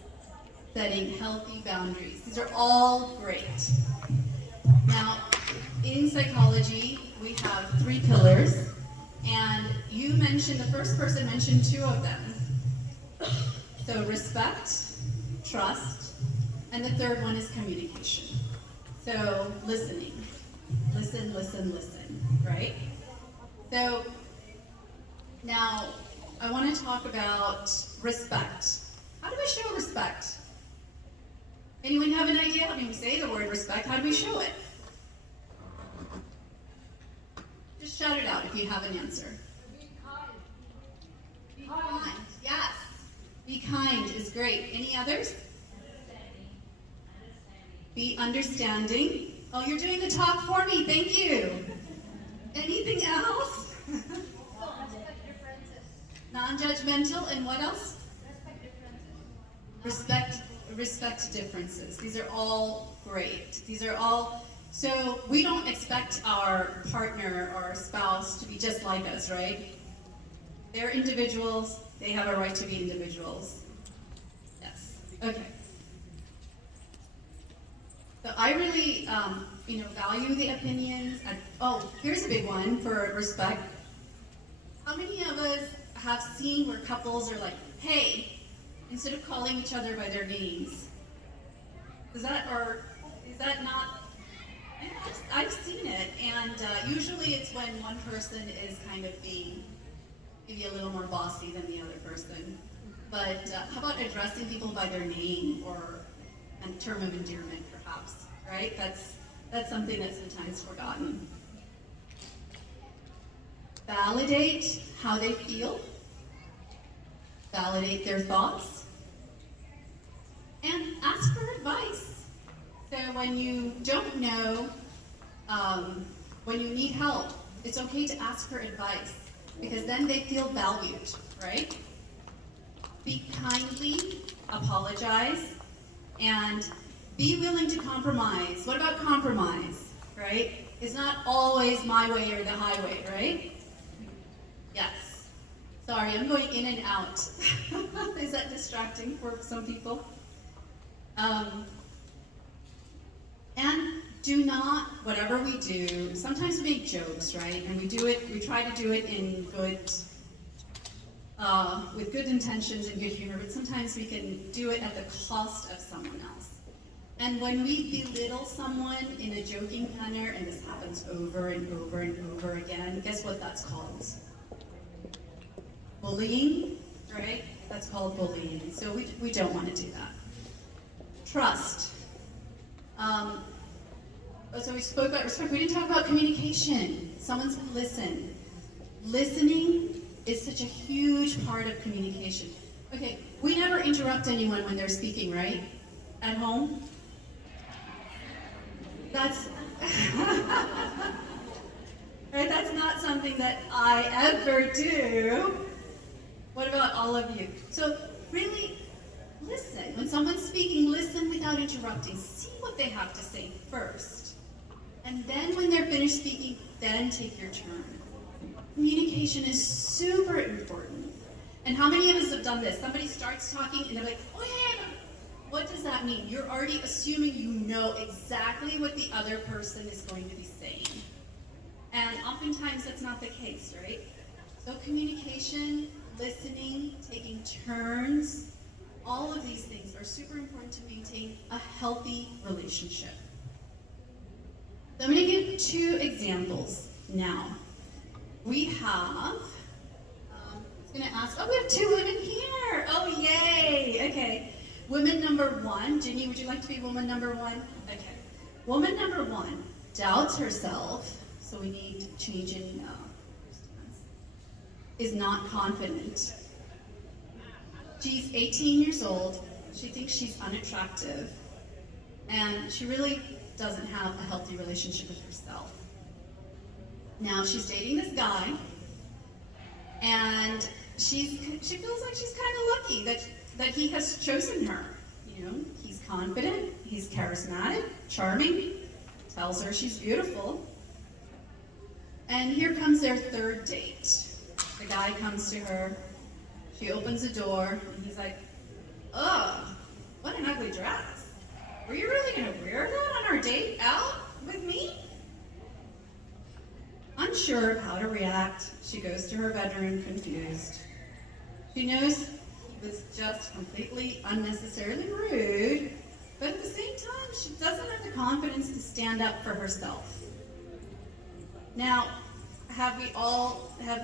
Setting healthy boundaries. These are all great. Now, in psychology, we have 3 pillars, and you mentioned, the first person mentioned 2 of them. So respect, trust, and the third one is communication. So listening. Listen, listen, listen, right? So now I want to talk about respect. How do we show respect? Anyone have an idea? I mean, we say the word respect. How do we show it? Just shout it out if you have an answer. Be kind. Be kind. Yes. Be kind is great. Any others? Be understanding. Oh, you're doing the talk for me. Thank you. Anything else? Respect differences. Non-judgmental, and what else? Respect differences. Respect differences. These are all great. These are all, so we don't expect our partner or our spouse to be just like us, right? They're individuals. They have a right to be individuals. Yes. Okay. So I really, value the opinions. Here's a big one for respect. How many of us have seen where couples are like, hey, instead of calling each other by their names? Is that not? I've seen it, and usually it's when one person is kind of being maybe a little more bossy than the other person. But how about addressing people by their name or a term of endearment, perhaps? Right? That's something that's sometimes forgotten. Validate how they feel. Validate their thoughts. And ask for advice. So when you don't know, when you need help, it's okay to ask for advice because then they feel valued, right? Speak kindly, apologize, and be willing to compromise. What about compromise, right? It's not always my way or the highway, right? Yes. Sorry, I'm going in and out. Is that distracting for some people? And do not, whatever we do, sometimes we make jokes, right? And we try to do it in with good intentions and good humor, but sometimes we can do it at the cost of someone else. And when we belittle someone in a joking manner, and this happens over and over and over again, guess what that's called? Bullying, right? That's called bullying. So we don't want to do that. Trust. So we spoke about respect. We didn't talk about communication. Someone said listen. Listening is such a huge part of communication. Okay, we never interrupt anyone when they're speaking, right? At home? That's right, that's not something that I ever do. What about all of you? So really listen. When someone's speaking, listen without interrupting. See what they have to say first. And then when they're finished speaking, then take your turn. Communication is super important. And how many of us have done this? Somebody starts talking and they're like, oh yeah, what does that mean? You're already assuming you know exactly what the other person is going to be saying. And oftentimes that's not the case, right? So communication, listening, taking turns, all of these things are super important to maintain a healthy relationship. So I'm going to give 2 examples now. We have, I was going to ask, we have 2 women here. Oh, yay. Okay. Woman number 1. Ginny, would you like to be woman number 1? Okay. Woman number 1 doubts herself. So we need change in is not confident. She's 18 years old, she thinks she's unattractive, and she really doesn't have a healthy relationship with herself. Now she's dating this guy, and she feels like she's kind of lucky that he has chosen her. You know, he's confident, he's charismatic, charming, tells her she's beautiful. And here comes their third date. The guy comes to her, she opens the door, and he's like, ugh, what an ugly dress. Were you really gonna wear that on our date out with me? Unsure of how to react, she goes to her bedroom confused. She knows he was just completely unnecessarily rude, but at the same time, she doesn't have the confidence to stand up for herself. Now, have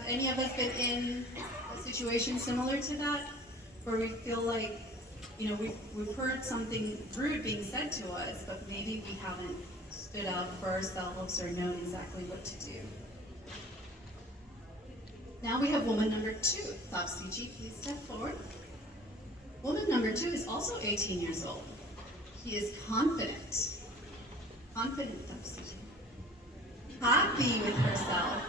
any of us been in a situation similar to that, where we feel like, you know, we've heard something rude being said to us, but maybe we haven't stood up for ourselves or known exactly what to do. Now we have woman number 2. Tapsiji, please step forward. Woman number 2 is also 18 years old. She is confident. Confident, Tapsiji. Happy with herself.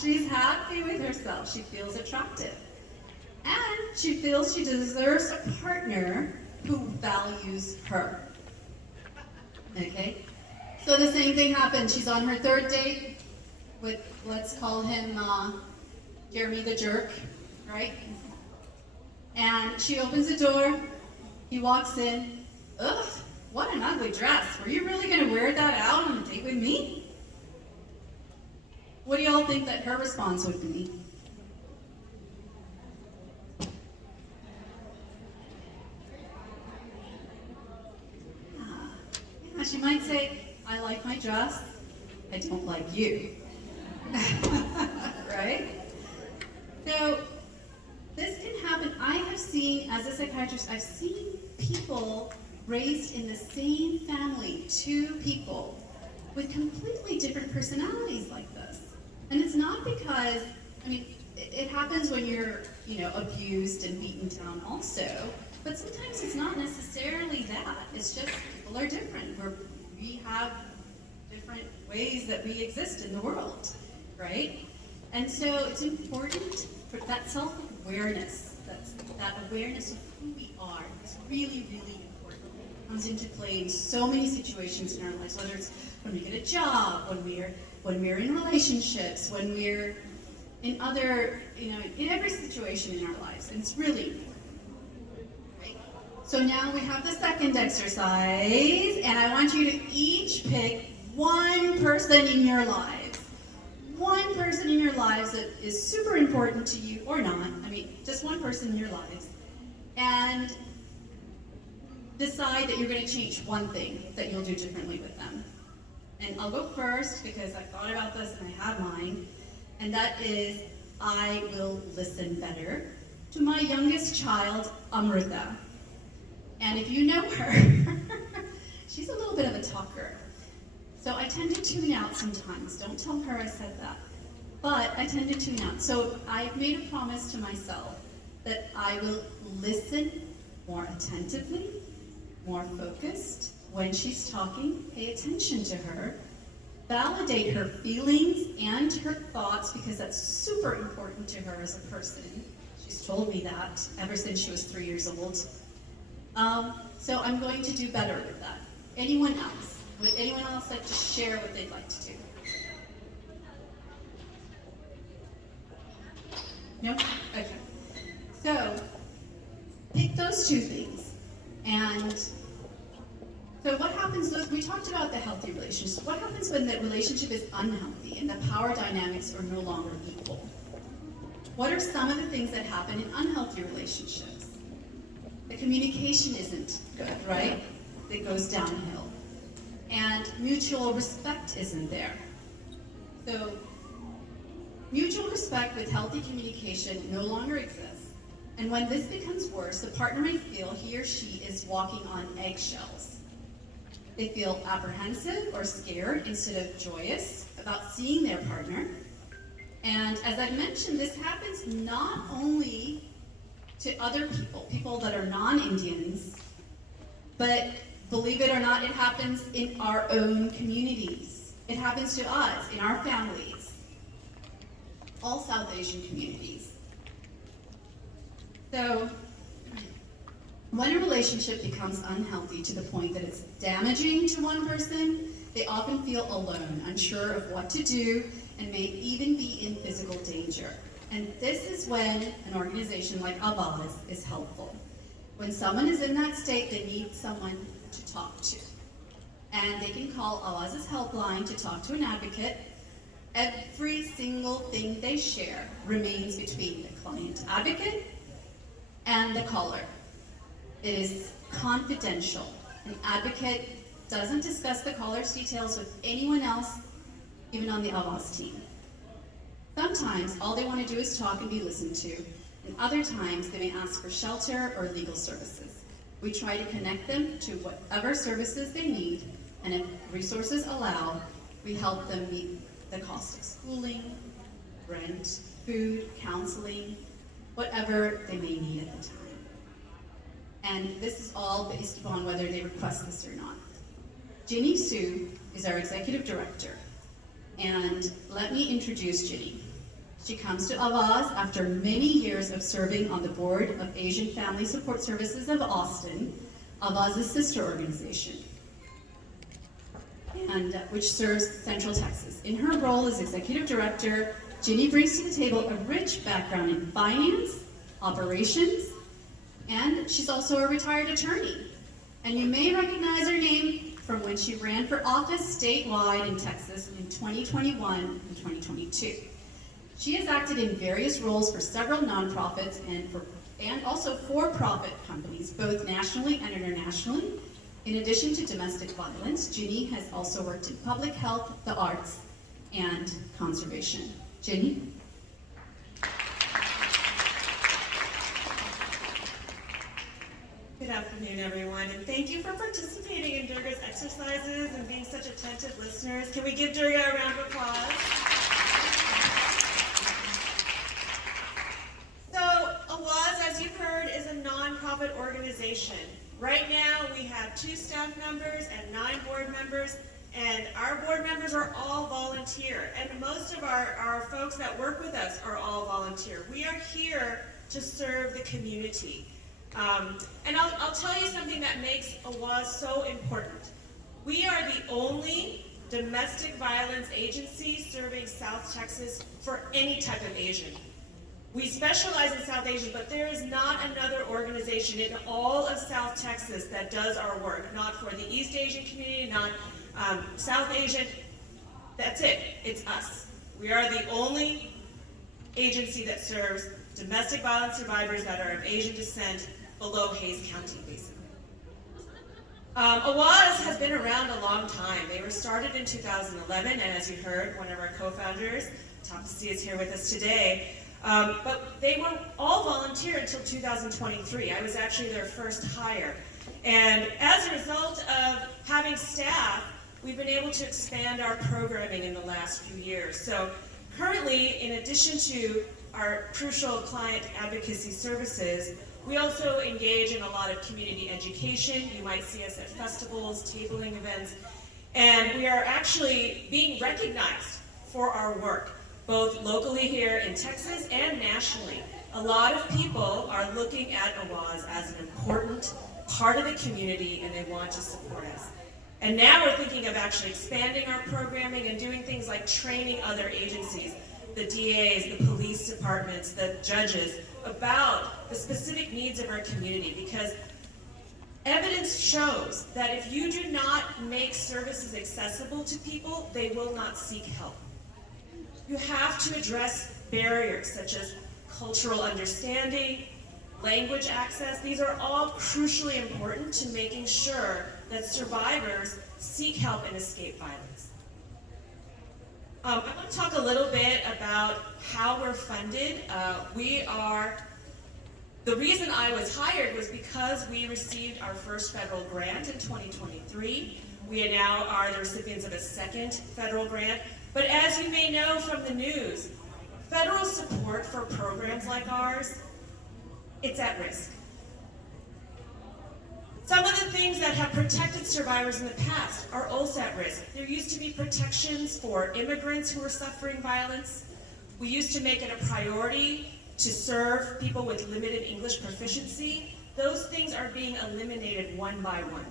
She's happy with herself. She feels attractive. And she feels she deserves a partner who values her. Okay? So the same thing happened. She's on her third date with, let's call him Jeremy the Jerk, right? And she opens the door, he walks in, ugh, what an ugly dress. Were you really gonna wear that out on a date with me? What do y'all think that her response would be? Yeah, she might say, I like my dress, I don't like you. Right? So, this can happen. I have seen, as a psychiatrist, I've seen people raised in the same family, 2 people, with completely different personalities like this. And it's not because, I mean, it happens when you're, you know, abused and beaten down also, but sometimes it's not necessarily that. It's just people are different. We have different ways that we exist in the world, right? And so it's important for that self-awareness, that awareness of who we are is really, really important. It comes into play in so many situations in our lives, whether it's when we get a job, when we're in relationships, when we're in other, you know, in every situation in our lives, and it's really important. Right? So now we have the second exercise, and I want you to each pick one person in your lives. One person in your lives that is super important to you, or not, I mean, just one person in your lives, and decide that you're going to change one thing that you'll do differently with them. And I'll go first because I thought about this and I have mine, and that is I will listen better to my youngest child, Amrita. And if you know her, she's a little bit of a talker. So I tend to tune out sometimes. Don't tell her I said that. But I tend to tune out. So I've made a promise to myself that I will listen more attentively, more focused. When she's talking, pay attention to her. Validate her feelings and her thoughts because that's super important to her as a person. She's told me that ever since she was 3 years old. So I'm going to do better with that. Anyone else? Would anyone else like to share what they'd like to do? No? Okay. So, pick those 2 things. And so what happens, we talked about the healthy relationship. What happens when the relationship is unhealthy and the power dynamics are no longer equal? What are some of the things that happen in unhealthy relationships? The communication isn't good, right? It goes downhill. And mutual respect isn't there. So mutual respect with healthy communication no longer exists. And when this becomes worse, the partner may feel he or she is walking on eggshells. They feel apprehensive or scared instead of joyous about seeing their partner. And as I mentioned, this happens not only to other people, people that are non-Indians, but believe it or not, it happens in our own communities. It happens to us, in our families, all South Asian communities. So, when a relationship becomes unhealthy to the point that it's damaging to one person, they often feel alone, unsure of what to do, and may even be in physical danger. And this is when an organization like Awaaz is helpful. When someone is in that state, they need someone to talk to. And they can call Awaaz's helpline to talk to an advocate. Every single thing they share remains between the client advocate and the caller. It is confidential. An advocate doesn't discuss the caller's details with anyone else, even on the Awaaz team. Sometimes all they want to do is talk and be listened to, and other times they may ask for shelter or legal services. We try to connect them to whatever services they need, and if resources allow, we help them meet the cost of schooling, rent, food, counseling, whatever they may need at the time. And this is all based upon whether they request this or not. Ginny Sue is our executive director. And let me introduce Ginny. She comes to Awaaz after many years of serving on the board of Asian Family Support Services of Austin, Awaaz's sister organization, and which serves Central Texas. In her role as executive director, Ginny brings to the table a rich background in finance, operations, and she's also a retired attorney. And you may recognize her name from when she ran for office statewide in Texas in 2021 and 2022. She has acted in various roles for several nonprofits and also for-profit companies, both nationally and internationally. In addition to domestic violence, Ginny has also worked in public health, the arts, and conservation. Ginny? Good afternoon, everyone, and thank you for participating in Durga's exercises and being such attentive listeners. Can we give Durga a round of applause? So, Awaaz, as you've heard, is a nonprofit organization. Right now, we have 2 staff members and 9 board members, and our board members are all volunteer, and most of our folks that work with us are all volunteer. We are here to serve the community. And I'll tell you something that makes Awaaz so important. We are the only domestic violence agency serving South Texas for any type of Asian. We specialize in South Asian, but there is not another organization in all of South Texas that does our work. Not for the East Asian community, not South Asian. That's it. It's us. We are the only agency that serves domestic violence survivors that are of Asian descent below Hays County, basically. Awaaz has been around a long time. They were started in 2011, and as you heard, one of our co-founders, Shakthi, is here with us today. But they were all volunteer until 2023. I was actually their first hire. And as a result of having staff, we've been able to expand our programming in the last few years. So currently, in addition to our crucial client advocacy services, we also engage in a lot of community education. You might see us at festivals, tabling events, and we are actually being recognized for our work, both locally here in Texas and nationally. A lot of people are looking at Awaaz as an important part of the community, and they want to support us. And now we're thinking of actually expanding our programming and doing things like training other agencies, the DAs, the police departments, the judges, about the specific needs of our community, because evidence shows that if you do not make services accessible to people, they will not seek help. You have to address barriers such as cultural understanding, language access. These are all crucially important to making sure that survivors seek help and escape violence. I want to talk a little bit about how we're funded. The reason I was hired was because we received our first federal grant in 2023. We now are the recipients of a second federal grant. But as you may know from the news, federal support for programs like ours, it's at risk. Some of the things that have protected survivors in the past are also at risk. There used to be protections for immigrants who were suffering violence. We used to make it a priority to serve people with limited English proficiency. Those things are being eliminated one by one.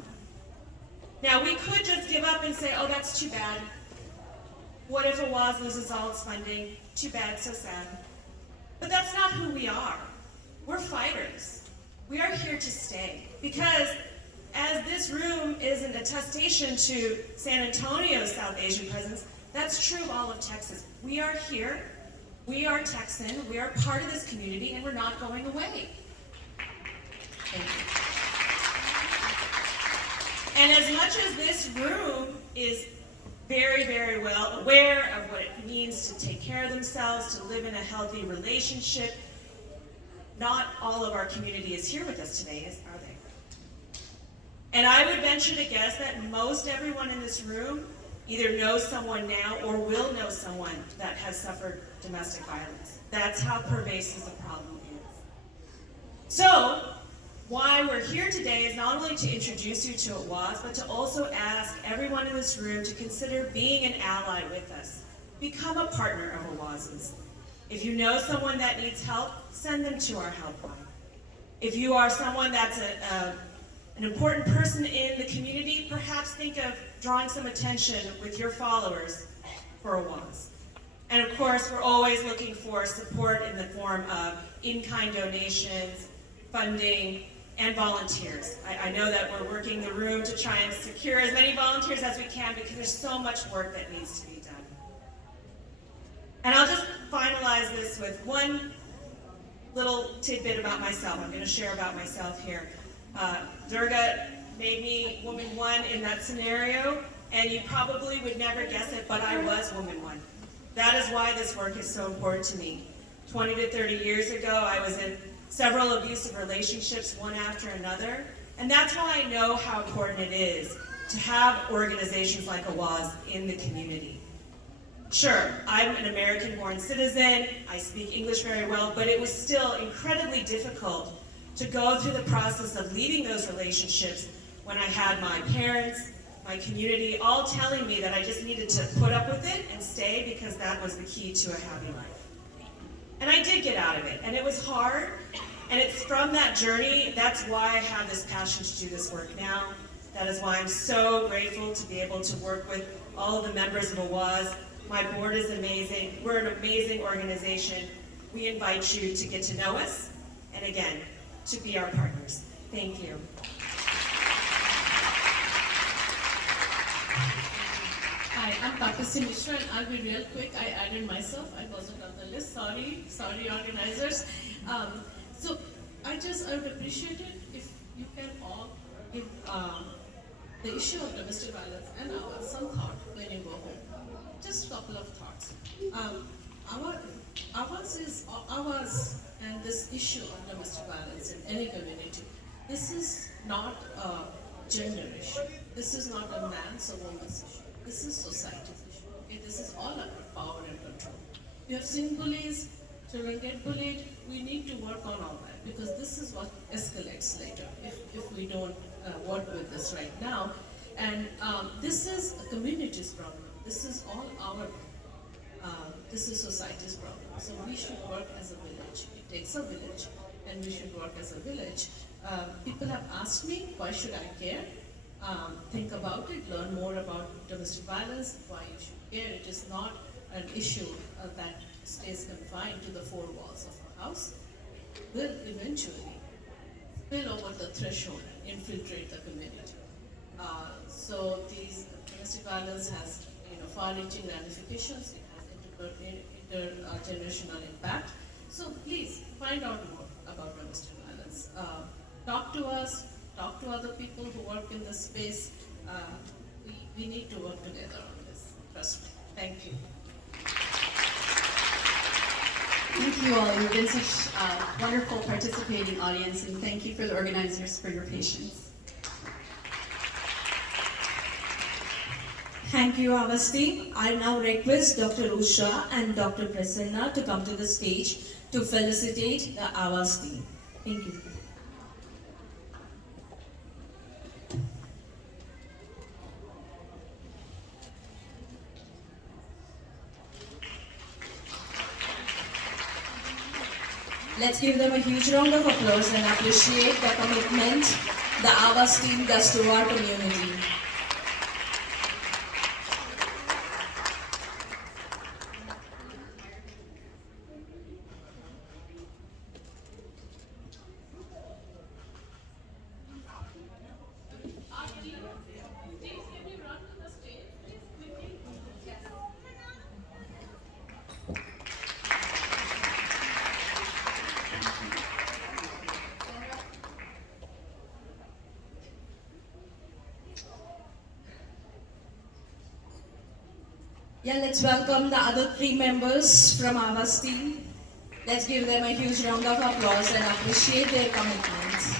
Now, we could just give up and say, oh, that's too bad. What if Awaaz loses all its funding? Too bad, so sad. But that's not who we are. We're fighters. We are here to stay. Because as this room is an attestation to San Antonio's South Asian presence, that's true of all of Texas. We are here. We are Texan. We are part of this community, and we're not going away. Thank you. And as much as this room is very, very well aware of what it means to take care of themselves, to live in a healthy relationship, not all of our community is here with us today, are they? And I would venture to guess that most everyone in this room either knows someone now or will know someone that has suffered domestic violence. That's how pervasive the problem is. So, why we're here today is not only to introduce you to Awaaz, but to also ask everyone in this room to consider being an ally with us. Become a partner of Awaaz's. If you know someone that needs help, send them to our helpline. If you are someone that's an important person in the community, perhaps think of drawing some attention with your followers for Awaaz. And of course, we're always looking for support in the form of in-kind donations, funding, and volunteers. I know that we're working the room to try and secure as many volunteers as we can because there's so much work that needs to be done. And I'll just finalize this with one little tidbit about myself. I'm going to share about myself here. Durga made me woman one in that scenario, and you probably would never guess it, but I was woman one. That is why this work is so important to me. 20 to 30 years ago, I was in several abusive relationships, one after another, and that's why I know how important it is to have organizations like Awaaz in the community. Sure, I'm an American-born citizen, I speak English very well, but it was still incredibly difficult to go through the process of leading those relationships when I had my parents, my community, all telling me that I just needed to put up with it and stay because that was the key to a happy life. And I did get out of it, and it was hard, and it's from that journey, that's why I have this passion to do this work now. That is why I'm so grateful to be able to work with all of the members of Awaaz. My board is amazing. We're an amazing organization. We invite you to get to know us, and again, to be our partners. Thank you. Hi, I'm Tapasya Mishra, and I'll be real quick. I added myself. I wasn't on the list. Sorry, organizers. So I would appreciate it if you can all give the issue of domestic violence and some thought when you go home. Just a couple of thoughts. Awaaz and this issue of domestic violence in any community, this is not a gender issue. This is not a man's or woman's issue. This is society's issue. Okay? This is all about power and control. You have seen bullies, children get bullied. We need to work on all that because this is what escalates later if we don't work with this right now. And this is a community's problem. This is all our this is society's problem. So we should work as a village. It takes a village, and we should work as a village. People have asked me, why should I care? Think about it, learn more about domestic violence, why you should care. It is not an issue that stays confined to the four walls of a house. It will eventually spill over the threshold and infiltrate the community. So these domestic violence has far-reaching ramifications. It has intergenerational impact. So please find out more about domestic violence. Talk to us. Talk to other people who work in this space. We need to work together on this. Trust me. Thank you. Thank you all. You've been such a wonderful participating audience, and thank you for the organizers for your patience. Thank you, Awaaz team. I now request Dr. Usha and Dr. Prasanna to come to the stage to felicitate the Awaaz team. Thank you. Let's give them a huge round of applause and appreciate the commitment the Awaaz team does to our community. Yeah, let's welcome the other 3 members from Awaaz team. Let's give them a huge round of applause and appreciate their commitment.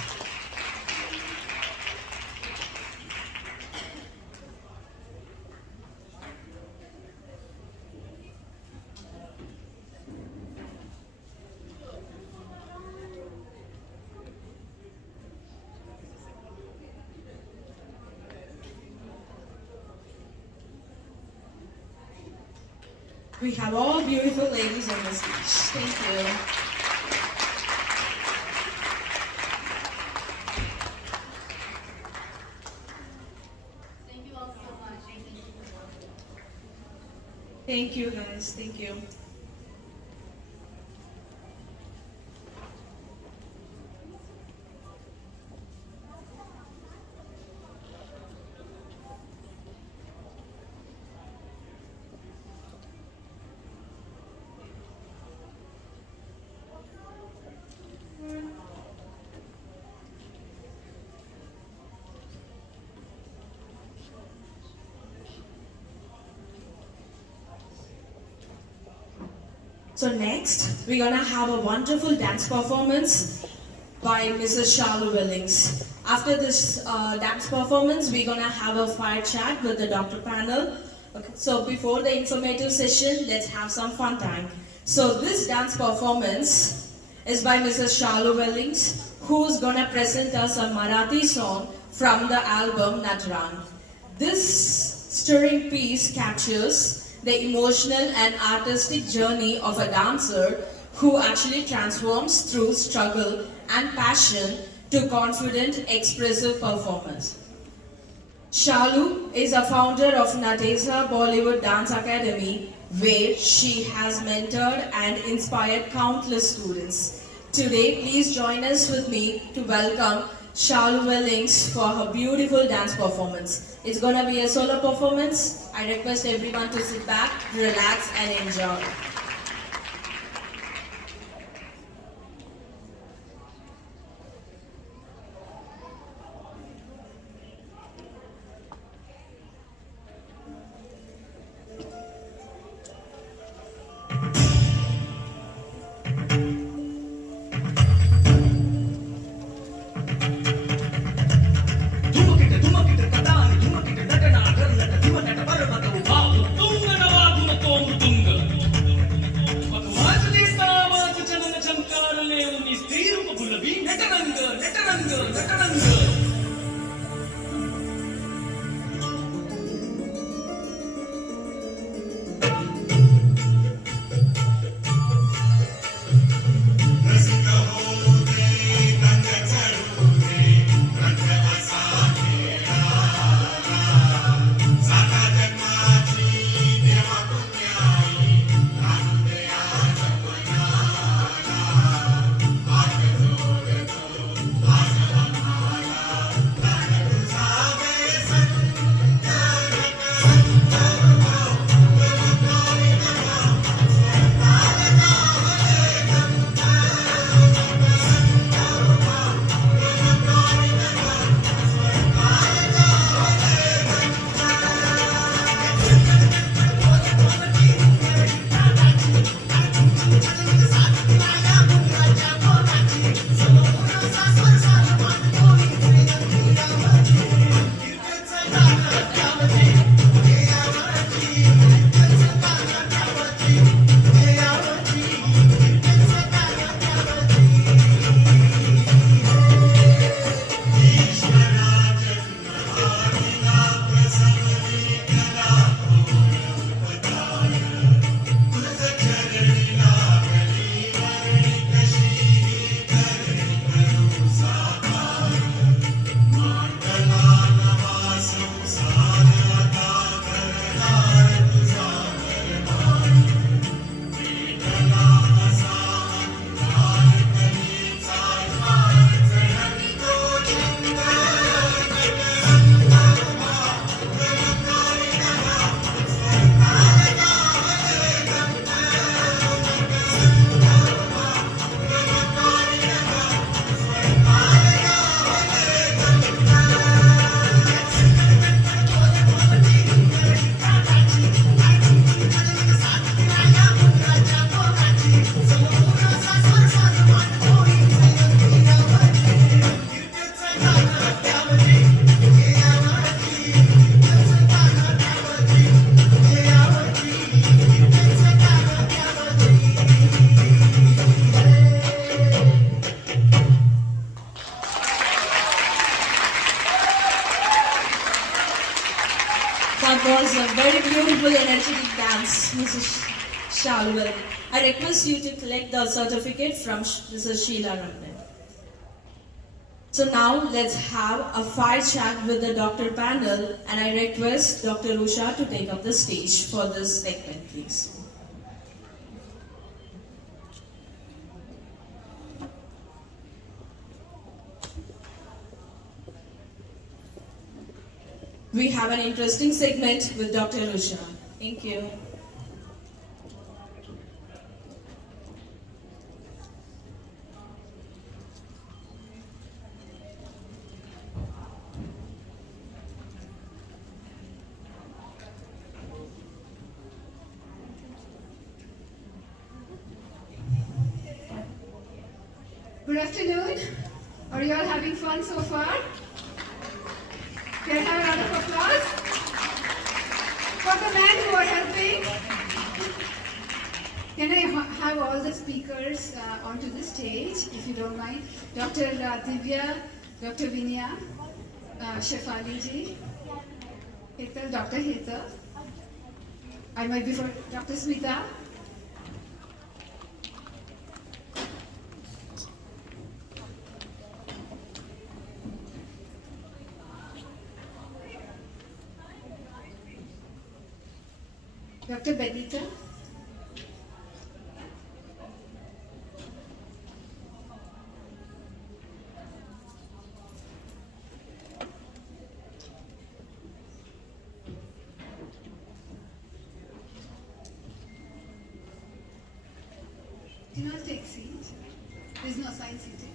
We have all beautiful ladies on the stage. Thank you. Thank you all so much. Thank you guys. Thank you. So next, we're gonna have a wonderful dance performance by Mrs. Shalu Wellings. After this dance performance, we're gonna have a fire chat with the doctor panel. Okay, so before the informative session, let's have some fun time. So this dance performance is by Mrs. Shalu Wellings, who's gonna present us a Marathi song from the album Natran. This stirring piece captures the emotional and artistic journey of a dancer who actually transforms through struggle and passion to confident, expressive performance. Shalu is a founder of Natesa Bollywood Dance Academy, where she has mentored and inspired countless students. Today, please join us with me to welcome Shalu Wellings for her beautiful dance performance. It's gonna be a solo performance. I request everyone to sit back, relax and enjoy. beautiful energetic dance, Mrs. Shalu. I request you to collect the certificate from Mrs. Sheila Ramnan. So now let's have a fire chat with the doctor panel, and I request Dr. Usha to take up the stage for this segment, please. We have an interesting segment with Dr. Usha. Thank you. Good afternoon. Are you all having fun so far? Can I have a round of applause for the men who are helping? Can I have all the speakers onto the stage, if you don't mind? Dr. Divya, Dr. Vinaya, Shefali ji, Hetal, Dr. Hetal. I might be for Dr. Smita. Dr. Benita. Do not take seat. There's no assigned seating.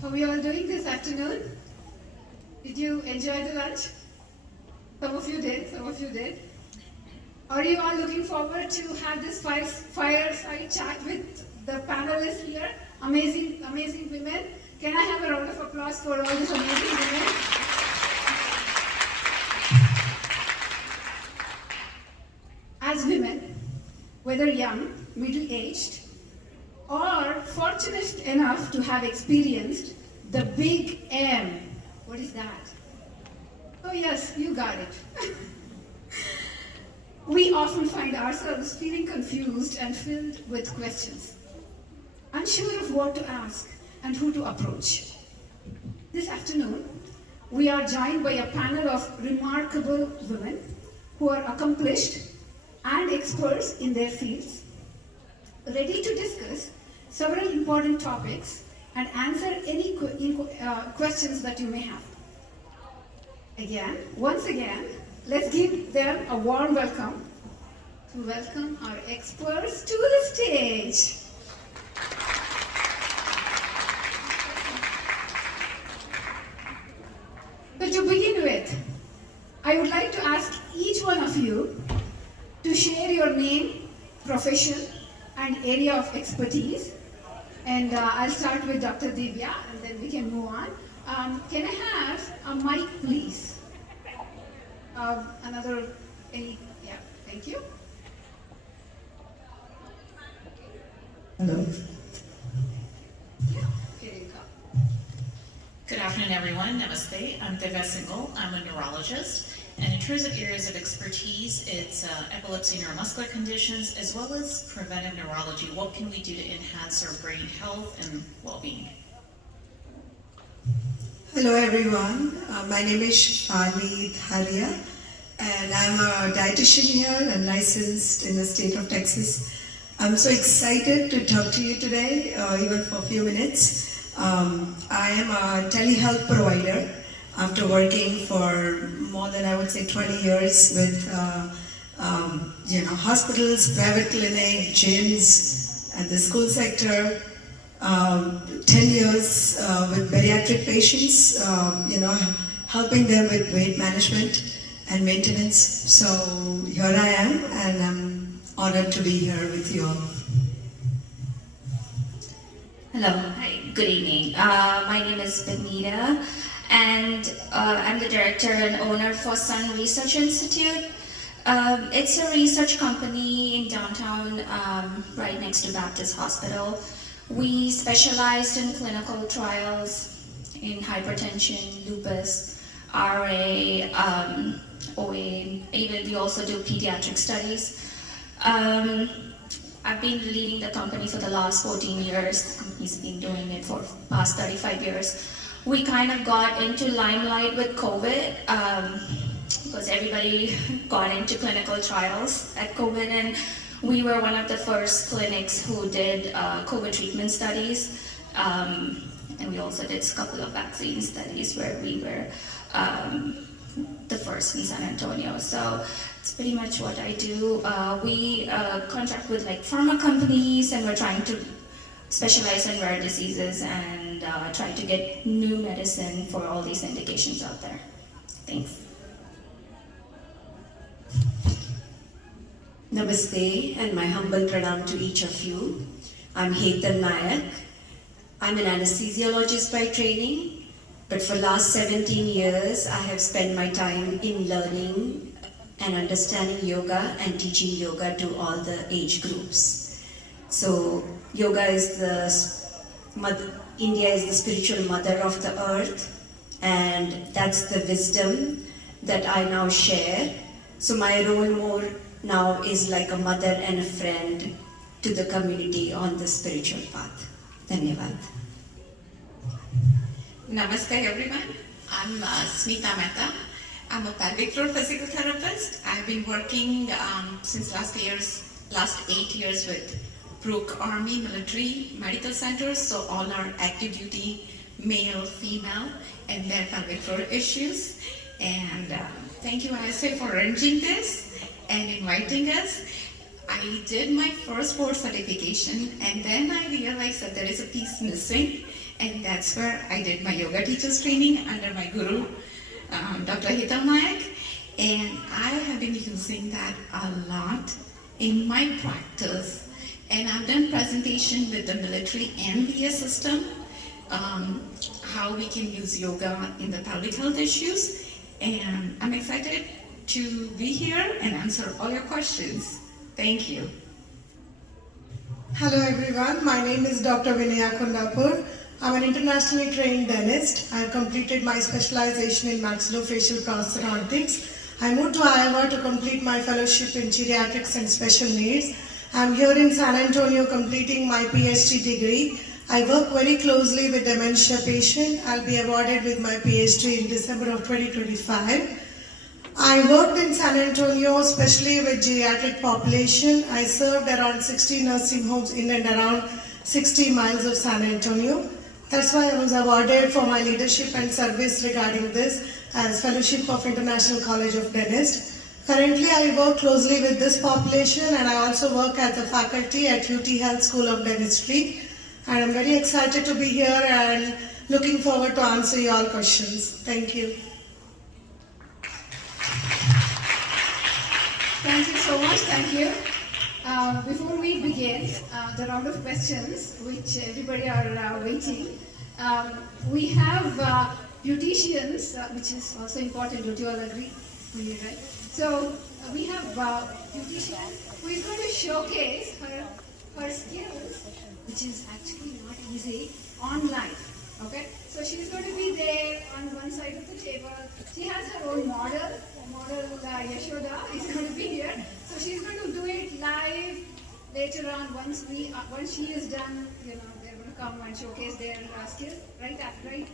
How are we all doing this afternoon? Did you enjoy the lunch? Some of you did, some of you did. Are you all looking forward to have this fireside chat with the panelists here? Amazing, amazing women. Can I have a round of applause for all these amazing women? As women, whether young, middle-aged, or fortunate enough to have experienced the big M. What is that? Oh yes, you got it. We often find ourselves feeling confused and filled with questions, unsure of what to ask and who to approach. This afternoon, we are joined by a panel of remarkable women who are accomplished and experts in their fields, ready to discuss several important topics and answer any questions that you may have. Once again, let's give them a warm welcome to welcome our experts to the stage. So to begin with, I would like to ask each one of you to share your name, profession, and area of expertise. And I'll start with Dr. Divya, and then we can move on. Can I have a mic, please? Yeah, thank you. Hello. Yeah, here you go. Good afternoon, everyone. Namaste. I'm Divya Singhal. I'm a neurologist. And in terms of areas of expertise, it's epilepsy, neuromuscular conditions, as well as preventive neurology. What can we do to enhance our brain health and well-being? Hello everyone, my name is Shefali, Daria, and I'm a dietitian here and licensed in the state of Texas. I'm so excited to talk to you today, even for a few minutes. I am a telehealth provider after working for more than, I would say, 20 years with hospitals, private clinic, gyms, and the school sector. 10 years with bariatric patients, helping them with weight management and maintenance. So here I am, and I'm honored to be here with you all. Hello, hi, good evening. My name is Benita, and I'm the director and owner for Sun Research Institute. It's a research company in downtown, right next to Baptist Hospital. We specialized in clinical trials in hypertension, lupus, RA, OA, even we also do pediatric studies. I've been leading the company for the last 14 years. The company's been doing it for the past 35 years. We kind of got into limelight with COVID because everybody got into clinical trials at COVID, and we were one of the first clinics who did COVID treatment studies, and we also did a couple of vaccine studies where we were the first in San Antonio. So it's pretty much what I do. We contract with like pharma companies, and we're trying to specialize in rare diseases and try to get new medicine for all these indications out there. Thanks. Namaste and my humble pranam to each of you. I'm Hetal Nayak. I'm an anesthesiologist by training, but for last 17 years I have spent my time in learning and understanding yoga and teaching yoga to all the age groups. So yoga is India is the spiritual mother of the earth, and that's the wisdom that I now share. So my role more now is like a mother and a friend to the community on the spiritual path. Dhanyavad. Namaste everyone. I'm Smita Mehta. I'm a pelvic floor physical therapist. I've been working since last 8 years with Brooke Army Military Medical Centers, so all our active duty male, female, and their pelvic floor issues. And thank you IASA for arranging this and inviting us. I did my first board certification, and then I realized that there is a piece missing, and that's where I did my yoga teachers training under my guru, Dr. Hetal Nayak, and I have been using that a lot in my practice. And I've done presentation with the military and VA system, how we can use yoga in the pelvic health issues, and I'm excited to be here and answer all your questions. Thank you. Hello everyone, my name is Dr. Vinaya Kundapur. I'm an internationally trained dentist. I have completed my specialization in maxillofacial prosthodontics. I moved to Iowa to complete my fellowship in geriatrics and special needs. I'm here in San Antonio completing my PhD degree. I work very closely with dementia patients. I'll be awarded with my PhD in December of 2025. I worked in San Antonio, especially with geriatric population. I served around 60 nursing homes in and around 60 miles of San Antonio. That's why I was awarded for my leadership and service regarding this as Fellowship of International College of Dentists. Currently, I work closely with this population, and I also work as a faculty at UT Health School of Dentistry. And I'm very excited to be here and looking forward to answer your all questions. Thank you. Thank you so much, thank you. Before we begin the round of questions, which everybody are waiting, we have beauticians, which is also important. Don't you all agree? Right? So we have beautician who is going to showcase her skills, which is actually not easy, online. Okay, so she's going to be there on one side of the table. She has her own model Yashoda is going to be here. So she's going to do it live later on once she is done. They're going to come and showcase their skills right after, right?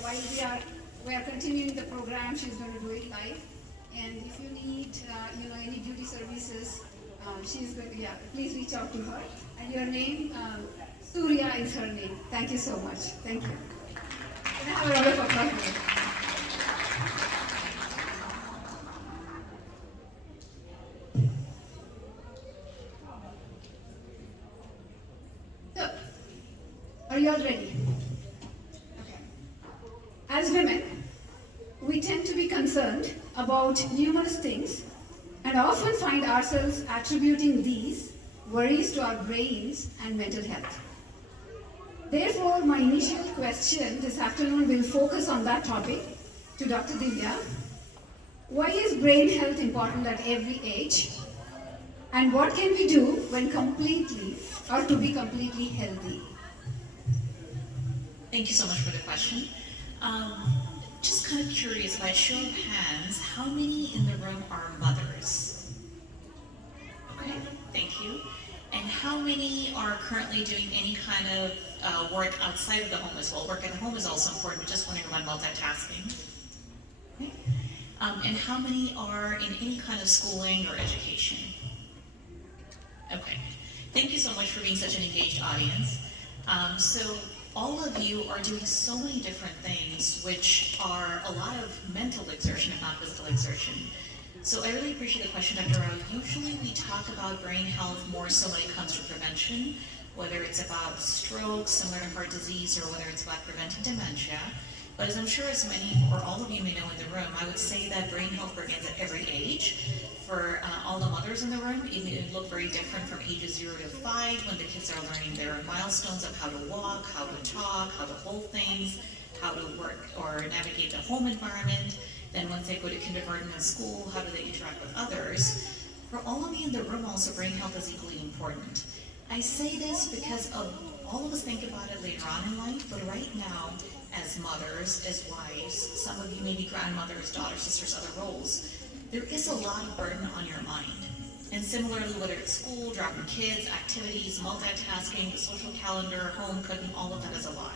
While we are continuing the program, she's going to do it live. And if you need any beauty services, she's going to please reach out to her. And your name, Surya is her name. Thank you so much. Thank you. Can I have a round of applause? all ready? Okay. As women, we tend to be concerned about numerous things and often find ourselves attributing these worries to our brains and mental health. Therefore, my initial question this afternoon will focus on that topic to Dr. Divya. Why is brain health important at every age? And what can we do when completely or to be completely healthy? Thank you so much for the question. Just kind of curious, by show of hands, how many in the room are mothers? Okay, thank you. And how many are currently doing any kind of work outside of the home as well? Work at home is also important, but just wondering about multitasking. Okay. And how many are in any kind of schooling or education? Okay, thank you so much for being such an engaged audience. So all of you are doing so many different things, which are a lot of mental exertion, if not physical exertion. So I really appreciate the question, Dr. Rao. Usually we talk about brain health more so when it comes to prevention, whether it's about stroke, similar to heart disease, or whether it's about preventing dementia. But as I'm sure as many or all of you may know in the room, I would say that brain health begins at every age. For all the mothers in the room, it may look very different from ages 0 to 5 when the kids are learning their milestones of how to walk, how to talk, how to hold things, how to work or navigate the home environment. Then once they go to kindergarten and school, how do they interact with others? For all of you in the room also, brain health is equally important. I say this because all of us think about it later on in life, but right now, as mothers, as wives, some of you may be grandmothers, daughters, sisters, other roles, there is a lot of burden on your mind. And similarly, whether it's school, dropping kids, activities, multitasking, the social calendar, home cooking, all of that is a lot.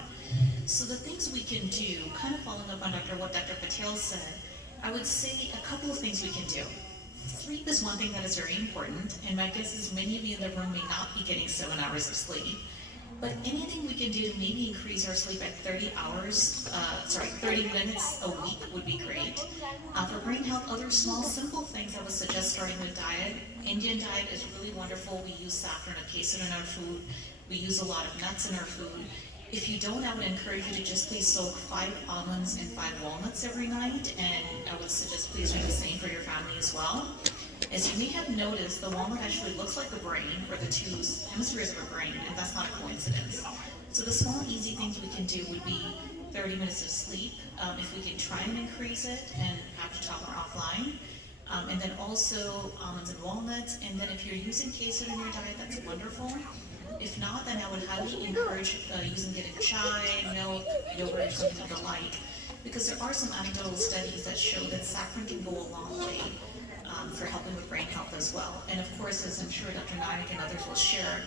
So the things we can do, kind of following up on what Dr. Patel said, I would say a couple of things we can do. Sleep is one thing that is very important, and my guess is many of you in the room may not be getting 7 hours of sleep. But anything we can do to maybe increase our sleep at 30 minutes a week would be great. For brain health, other small, simple things I would suggest starting with diet. Indian diet is really wonderful. We use saffron and kesar in our food. We use a lot of nuts in our food. If you don't, I would encourage you to just please soak 5 almonds and 5 walnuts every night, and I would suggest please do the same for your family as well. As you may have noticed, the walnut actually looks like the brain, or the 2 hemispheres of a brain, and that's not a coincidence. So the small, easy things we can do would be 30 minutes of sleep, if we can try and increase it, and have to talk more offline. And then also almonds and walnuts, and then if you're using kesar in your diet, that's wonderful. If not, then I would highly encourage using it in chai, milk, yogurt, or something of the like, because there are some anecdotal studies that show that saffron can go a long way for helping with brain health as well. And of course, as I'm sure Dr. Nayak and others will share,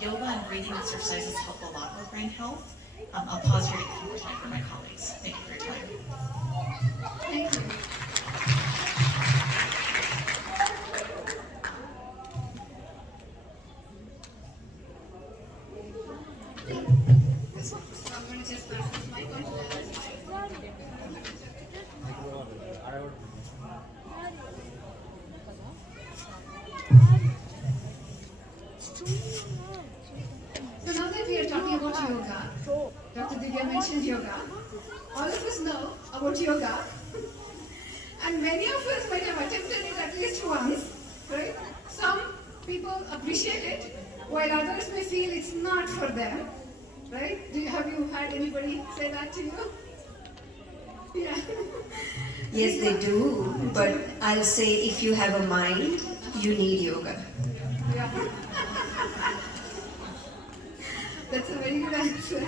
yoga and breathing exercises help a lot with brain health. I'll pause here to give more time for my colleagues. Thank you for your time. Thank you. I'm going to just pass this mic on to So now that we are talking about yoga, Dr. Divya mentioned yoga. All of us know about yoga, and many of us might have attempted it at least once, right? Some people appreciate it, while others may feel it's not for them, right? Have you had anybody say that to you? Yeah. Yes, they do, but I'll say if you have a mind, you need yoga. Yeah. That's a very good answer.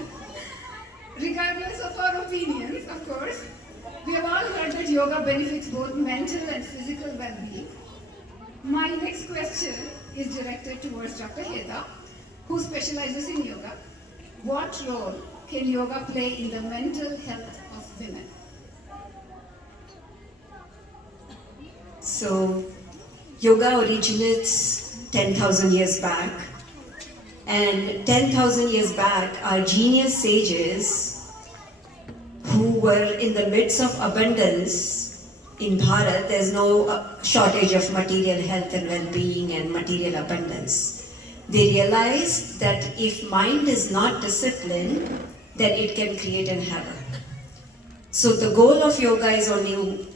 Regardless of our opinions, of course, we have all heard that yoga benefits both mental and physical well-being. My next question is directed towards Dr. Hetal, who specializes in yoga. What role can yoga play in the mental health of women? So, yoga originates 10,000 years back. And 10,000 years back, our genius sages who were in the midst of abundance in Bharat, there's no shortage of material health and well-being and material abundance. They realize that if mind is not disciplined, then it can create an havoc. So the goal of yoga is only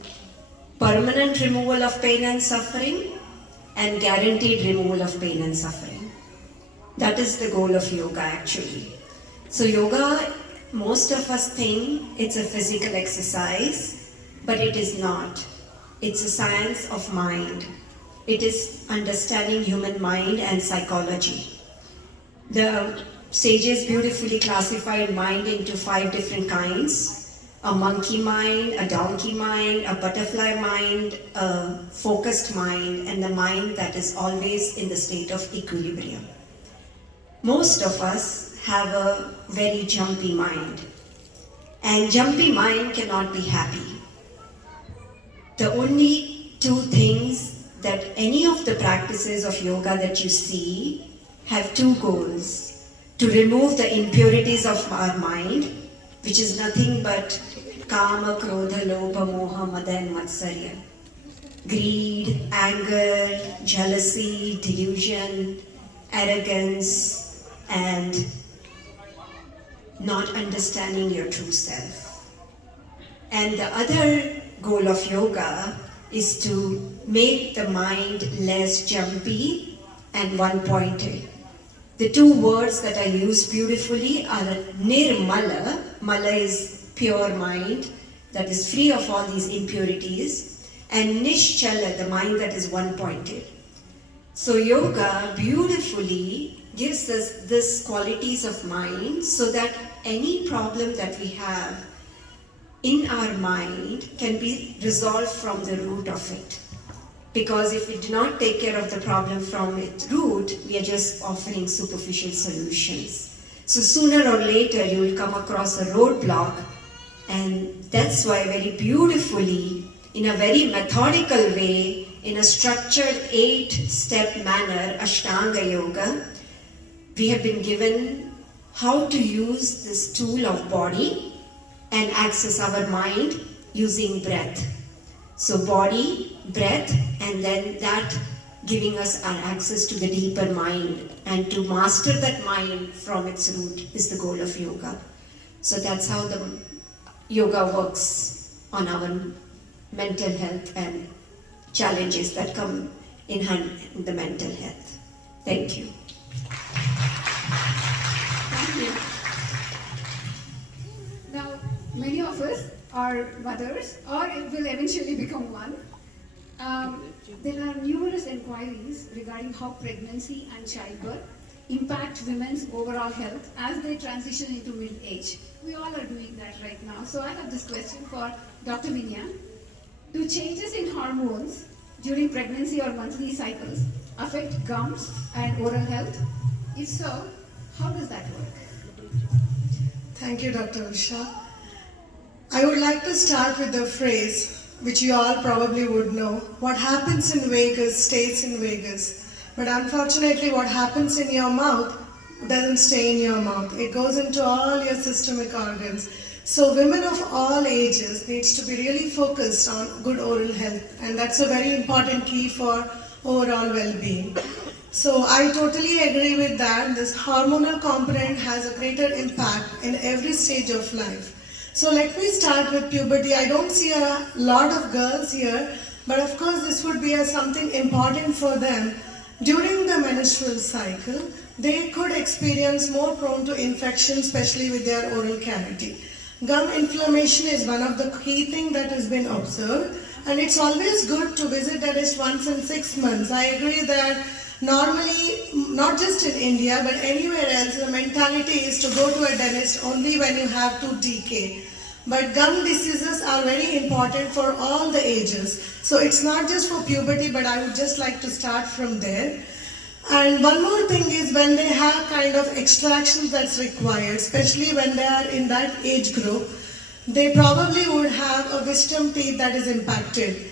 permanent removal of pain and suffering and guaranteed removal of pain and suffering. That is the goal of yoga actually. So yoga, most of us think it's a physical exercise, but it is not. It's a science of mind. It is understanding human mind and psychology. The sages beautifully classified mind into 5 different kinds. A monkey mind, a donkey mind, a butterfly mind, a focused mind, and the mind that is always in the state of equilibrium. Most of us have a very jumpy mind, and jumpy mind cannot be happy. The only 2 things that any of the practices of yoga that you see have 2 goals: to remove the impurities of our mind, which is nothing but Kama, Krodha, Lobha, Moha, Mada and Matsarya. Greed, anger, jealousy, delusion, arrogance, and not understanding your true self. And the other goal of yoga is to make the mind less jumpy and one-pointed. The 2 words that I use beautifully are nirmala. Mala is pure mind that is free of all these impurities, and nishchala, the mind that is one-pointed. So yoga beautifully gives us these qualities of mind so that any problem that we have in our mind can be resolved from the root of it. Because if we do not take care of the problem from its root, we are just offering superficial solutions. So sooner or later you will come across a roadblock, and that's why very beautifully, in a very methodical way, in a structured 8-step manner, Ashtanga Yoga, we have been given how to use this tool of body and access our mind using breath. So body, breath, and then that giving us our access to the deeper mind, and to master that mind from its root is the goal of yoga. So that's how the yoga works on our mental health and challenges that come in hand in the mental health. Thank you. Thank you. Now, many of us are mothers, or it will eventually become one. There are numerous inquiries regarding how pregnancy and childbirth impact women's overall health as they transition into middle age. We all are doing that right now. So I have this question for Dr. Vinaya. Do changes in hormones during pregnancy or monthly cycles affect gums and oral health? If so, how does that work? Thank you, Dr. Usha. I would like to start with the phrase which you all probably would know. What happens in Vegas stays in Vegas. But unfortunately, what happens in your mouth doesn't stay in your mouth. It goes into all your systemic organs. So women of all ages needs to be really focused on good oral health, and that's a very important key for overall well-being. So I totally agree with that. This hormonal component has a greater impact in every stage of life. So let me start with puberty. I don't see a lot of girls here, but of course this would be something important for them. During the menstrual cycle, they could experience more prone to infection, especially with their oral cavity. Gum inflammation is one of the key things that has been observed, and it's always good to visit dentist once in 6 months. I agree that normally, not just in India, but anywhere else, the mentality is to go to a dentist only when you have to decay. But gum diseases are very important for all the ages. So it's not just for puberty, but I would just like to start from there. And one more thing is when they have kind of extraction that's required, especially when they are in that age group, they probably would have a wisdom teeth that is impacted.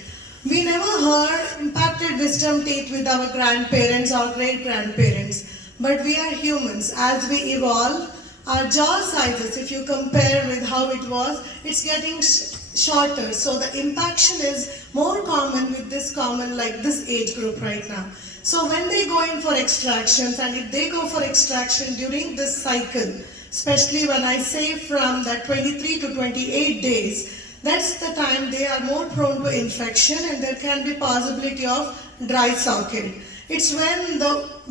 We never heard impacted wisdom teeth with our grandparents or great-grandparents, but we are humans. As we evolve, our jaw sizes, if you compare with how it was, it's getting shorter. So the impaction is more common with this age group right now. So when they go in for extractions, and if they go for extraction during this cycle, especially when I say from that 23 to 28 days, that's the time they are more prone to infection and there can be possibility of dry socket. It's when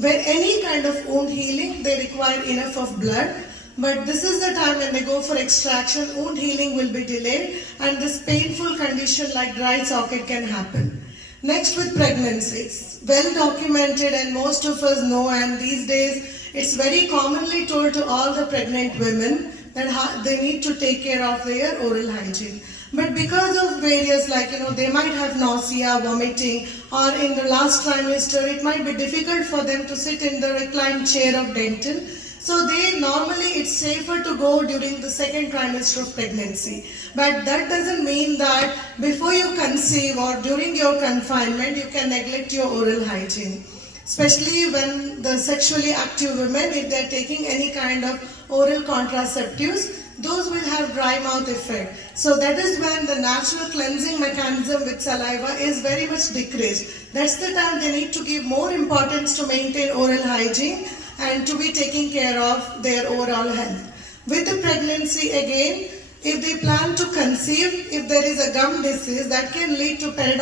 any kind of wound healing, they require enough of blood. But this is the time when they go for extraction, wound healing will be delayed and this painful condition like dry socket can happen. Next with pregnancies, well documented and most of us know, and these days it's very commonly told to all the pregnant women that they need to take care of their oral hygiene. But because of various, they might have nausea, vomiting, or in the last trimester, it might be difficult for them to sit in the reclined chair of dental. So normally it's safer to go during the second trimester of pregnancy. But that doesn't mean that before you conceive or during your confinement, you can neglect your oral hygiene. Especially when the sexually active women, if they're taking any kind of oral contraceptives, those will have dry mouth effect. So that is when the natural cleansing mechanism with saliva is very much decreased. That's the time they need to give more importance to maintain oral hygiene and to be taking care of their overall health. With the pregnancy again, if they plan to conceive, if there is a gum disease, that can lead to periodontal